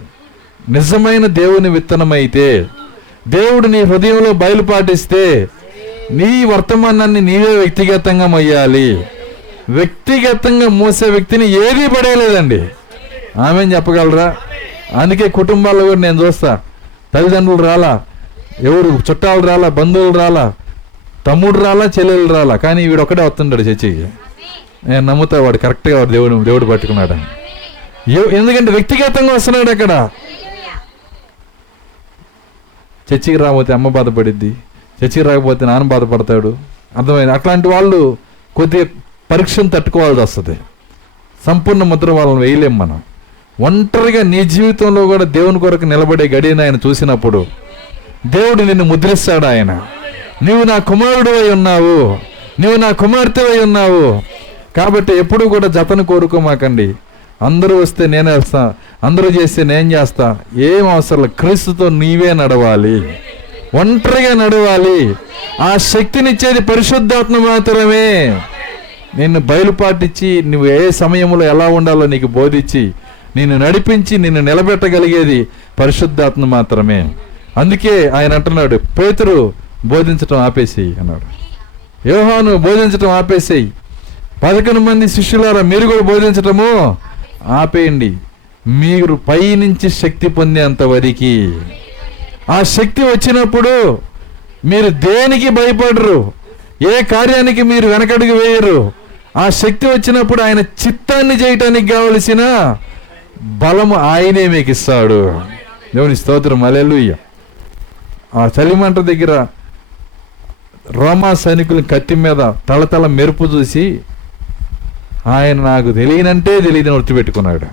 నిజమైన దేవుని విత్తనమైతే, దేవుడు నీ హృదయంలో బయలుపాటిస్తే, నీ వర్తమానాన్ని నీవే వ్యక్తిగతంగా మొయ్యాలి. వ్యక్తిగతంగా మోసే వ్యక్తిని ఏదీ పడేయలేదండి. ఆమె చెప్పగలరా? అందుకే కుటుంబాల్లో కూడా నేను చూస్తా, తల్లిదండ్రులు రాలా, ఎవరు చుట్టాలు రాలా, బంధువులు రాలా, తమ్ముడు రాలా, చెల్లెలు రాలా, కానీ వీడు ఒక్కడే వస్తుంటాడు చర్చికి. నేను నమ్ముతా వాడు కరెక్ట్గా వాడు దేవుడు పట్టుకున్నాడు. ఎందుకంటే వ్యక్తిగతంగా వస్తున్నాడు. అక్కడ చర్చికి రాకపోతే అమ్మ బాధపడిద్ది, చర్చికి రాకపోతే నాన్న బాధపడతాడు. అర్థమైంది? అట్లాంటి వాళ్ళు కొద్దిగా పరీక్షను తట్టుకోవాల్సి వస్తుంది. సంపూర్ణ ముద్ర వాళ్ళని వేయలేం మనం. ఒంటరిగా నీ జీవితంలో కూడా దేవుని కొరకు నిలబడే గడియని ఆయన చూసినప్పుడు దేవుడు నిన్ను ముద్రిస్తాడు. ఆయన, నీవు నా కుమారుడు అయి ఉన్నావు, నీవు నా కుమార్తె అయి ఉన్నావు. కాబట్టి ఎప్పుడు కూడా జతను కోరుకోమాకండి. అందరూ వస్తే నేనే వస్తా, అందరూ చేస్తే నేను చేస్తా, ఏం అవసరం. క్రీస్తుతో నీవే నడవాలి, ఒంటరిగా నడవాలి. ఆ శక్తినిచ్చేది పరిశుద్ధాత్మ మాత్రమే. నిన్ను బయలుపాటించి నువ్వు ఏ సమయంలో ఎలా ఉండాలో నీకు బోధించి నిన్ను నడిపించి నిన్ను నిలబెట్టగలిగేది పరిశుద్ధాత్మ మాత్రమే. అందుకే ఆయన అంటున్నాడు, పేతురు బోధించటం ఆపేసేయి అన్నాడు, యోహాను బోధించటం ఆపేసేయి, 11 మంది శిష్యులారా మీరు కూడా బోధించటము ఆపేయండి, మీరు పైనుంచి శక్తి పొందేంత వరకు. ఆ శక్తి వచ్చినప్పుడు మీరు దేనికి భయపడరు, ఏ కార్యానికి మీరు వెనకడుగు వేయరు. ఆ శక్తి వచ్చినప్పుడు ఆయన చిత్తాన్ని చేయటానికి కావలసిన బలము ఆయనే మీకు ఇస్తాడు. దేవుని స్తోత్రం, హల్లెలూయా. ఆ చలిమంట దగ్గర రోమా సైనికుల కత్తి మీద తలతల మెరుపు చూసి ఆయన నాకు తెలియనంటే తెలియదని గుర్తుపెట్టుకున్నాడు.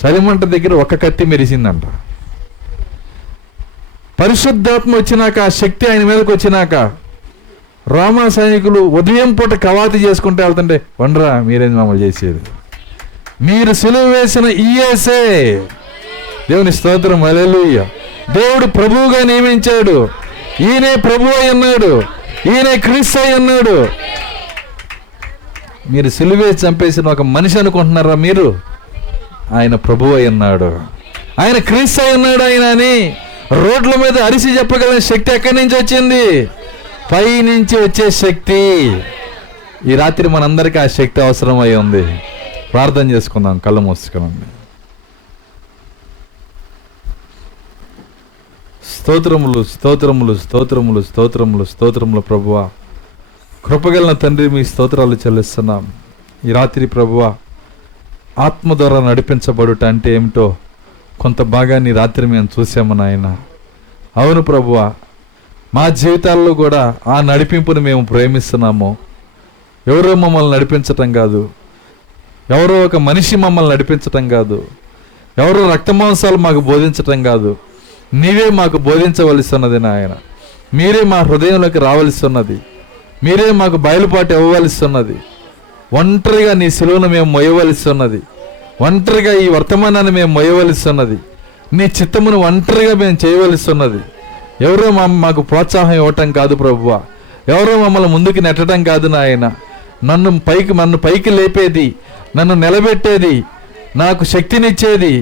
చలిమంట దగ్గర ఒక కత్తి మెరిసిందంట. పరిశుద్ధాత్మ వచ్చినాక, ఆ శక్తి ఆయన మీదకి వచ్చినాక రోమా సైనికులు ఉదయం పూట కవాతి చేసుకుంటూ వెళ్తుంటే, వండరా మీరేంది మమ్మల్ని చేసేది, మీరు సిలువ వేసిన ఈయేసే. దేవుని స్తోత్రం, హల్లెలూయా. దేవుడు ప్రభువుగా నియమించాడు. ఈయనే ప్రభు అయి ఉన్నాడు, ఈయనే క్రీస్తు అయి ఉన్నాడు. మీరు సిలువే చంపేసిన ఒక మనిషి అనుకుంటున్నారా మీరు? ఆయన ప్రభు అయి ఉన్నాడు, ఆయన క్రీస్తు అయి ఉన్నాడు. ఆయన అని రోడ్ల మీద అరిసి చెప్పగల శక్తి ఎక్కడి నుంచి వచ్చింది? పై నుంచి వచ్చే శక్తి. ఈ రాత్రి మనందరికీ ఆ శక్తి అవసరం అయి ఉంది. ప్రార్థన చేసుకుందాం, కళ్ళు మూసుకోండి. స్తోత్రములు, స్తోత్రములు, స్తోత్రములు, స్తోత్రములు, స్తోత్రములు ప్రభువా. కృపగలన తండ్రి, మీ స్తోత్రాలు చెల్లిస్తున్నాం. ఈ రాత్రి ప్రభువా, ఆత్మ ద్వారా నడిపించబడుట అంటే ఏమిటో కొంత భాగాన్ని రాత్రి మేము చూసాము నాయన. అవును ప్రభువా, మా జీవితాల్లో కూడా ఆ నడిపింపుని మేము ప్రేమిస్తున్నాము. ఎవరో మమ్మల్ని నడిపించటం కాదు, ఎవరో ఒక మనిషి మమ్మల్ని నడిపించటం కాదు, ఎవరో రక్తమాంసాలు మాకు బోధించటం కాదు, నీవే మాకు బోధించవలసి ఉన్నది నాయన. మీరే మా హృదయంలోకి రావలసి ఉన్నది, మీరే మాకు బయలుపాటు ఇవ్వవలసి ఉన్నది. ఒంటరిగా నీ సిలువను మేము మొయ్యవలసి ఉన్నది, ఒంటరిగా ఈ వర్తమానాన్ని మేము మొయ్యవలసి ఉన్నది, నీ చిత్తమును ఒంటరిగా మేము చేయవలసి ఉన్నది. ఎవరో మాకు ప్రోత్సాహం ఇవ్వటం కాదు ప్రభువా, ఎవరో మమ్మల్ని ముందుకు నెట్టడం కాదు నాయన. నన్ను పైకి లేపేది, నన్ను నిలబెట్టేది, నాకు శక్తినిచ్చేది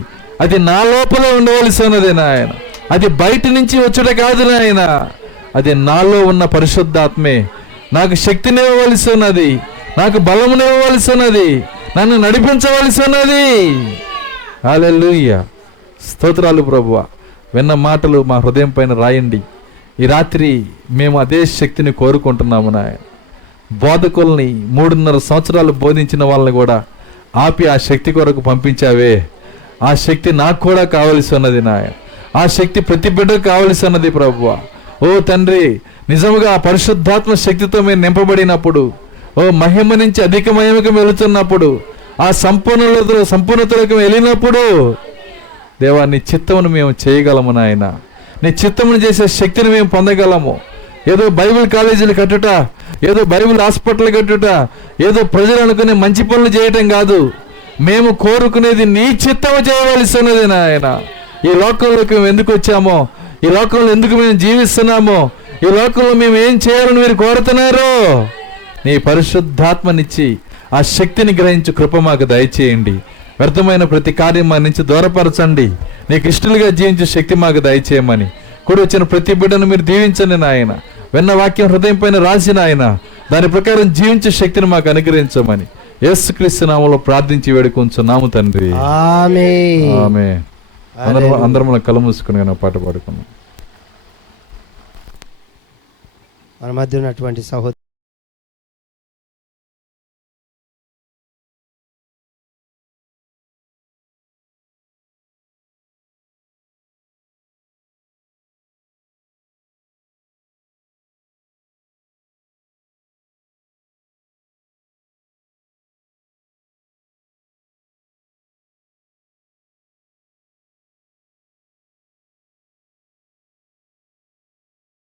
అది నా లోపలే ఉండవలసి ఉన్నది నాయన. అది బయట నుంచి వచ్చుట కాదు నాయన, అది నాలో ఉన్న పరిశుద్ధాత్మే నాకు శక్తినివ్వవలసి ఉన్నది, నాకు బలమునివ్వవలసి ఉన్నది, నన్ను నడిపించవలసి ఉన్నది. హల్లెలూయా. స్తోత్రాలు ప్రభువా. విన్న మాటలు మా హృదయం పైన రాయండి. ఈ రాత్రి మేము అదే శక్తిని కోరుకుంటున్నాము నాయన. బోధకుల్ని 3.5 సంవత్సరాలు బోధించిన వాళ్ళని కూడా ఆపి ఆ శక్తి కొరకు పంపించావే, ఆ శక్తి నాకు కూడా కావలసి ఉన్నది నాయన. ఆ శక్తి ప్రతి బిడ్డకు కావలసి ఉన్నది ప్రభువా. ఓ తండ్రి, నిజముగా ఆ పరిశుద్ధాత్మ శక్తితో మేము నింపబడినప్పుడు, ఓ మహిమ నుంచి అధిక మహిమకు వెళుతున్నప్పుడు, ఆ సంపూర్ణతలకు వెళ్ళినప్పుడు దేవా, నీ చిత్తమును మేము చేయగలము నాయన. నీ చిత్తమును చేసే శక్తిని మేము పొందగలము. ఏదో బైబిల్ కాలేజీలు కట్టుట, ఏదో బైబిల్ హాస్పిటల్ కట్టుట, ఏదో ప్రజలు అనుకునే మంచి పనులు చేయటం కాదు. మేము కోరుకునేది నీ చిత్తము చేయవలసి ఉన్నది నాయన. ఈ లోకంలోకి మేము ఎందుకు వచ్చామో, ఈ లోకంలో ఎందుకు మేము జీవిస్తున్నామో, ఈ లోకంలో మేము ఏం చేయాలని మీరు కోరుతున్నారు? నీ పరిశుద్ధాత్మనిచ్చి ఆ శక్తిని గ్రహించి కృప మాకు దయచేయండి. వ్యర్థమైన ప్రతి కార్యం మా నుంచి దూరపరచండి. నీకు ఇష్టలుగా జీవించే శక్తి మాకు దయచేయమని కూడా వచ్చిన ప్రతి బిడ్డను మీరు దీవించండి నాయన. విన్న వాక్యం హృదయం పైన రాసిన ఆయన దాని ప్రకారం జీవించే శక్తిని మాకు అనుగ్రహించమని యేసుక్రీస్తు నామములో ప్రార్థించి వేడుకొంచున్నాము తండ్రి. ఆమేన్. ఆమేన్. అందరం మన కళ్ళు మూసుకుని కానీ పాట పాడుకున్నాం. మన మధ్య ఉన్నటువంటి సహోదరు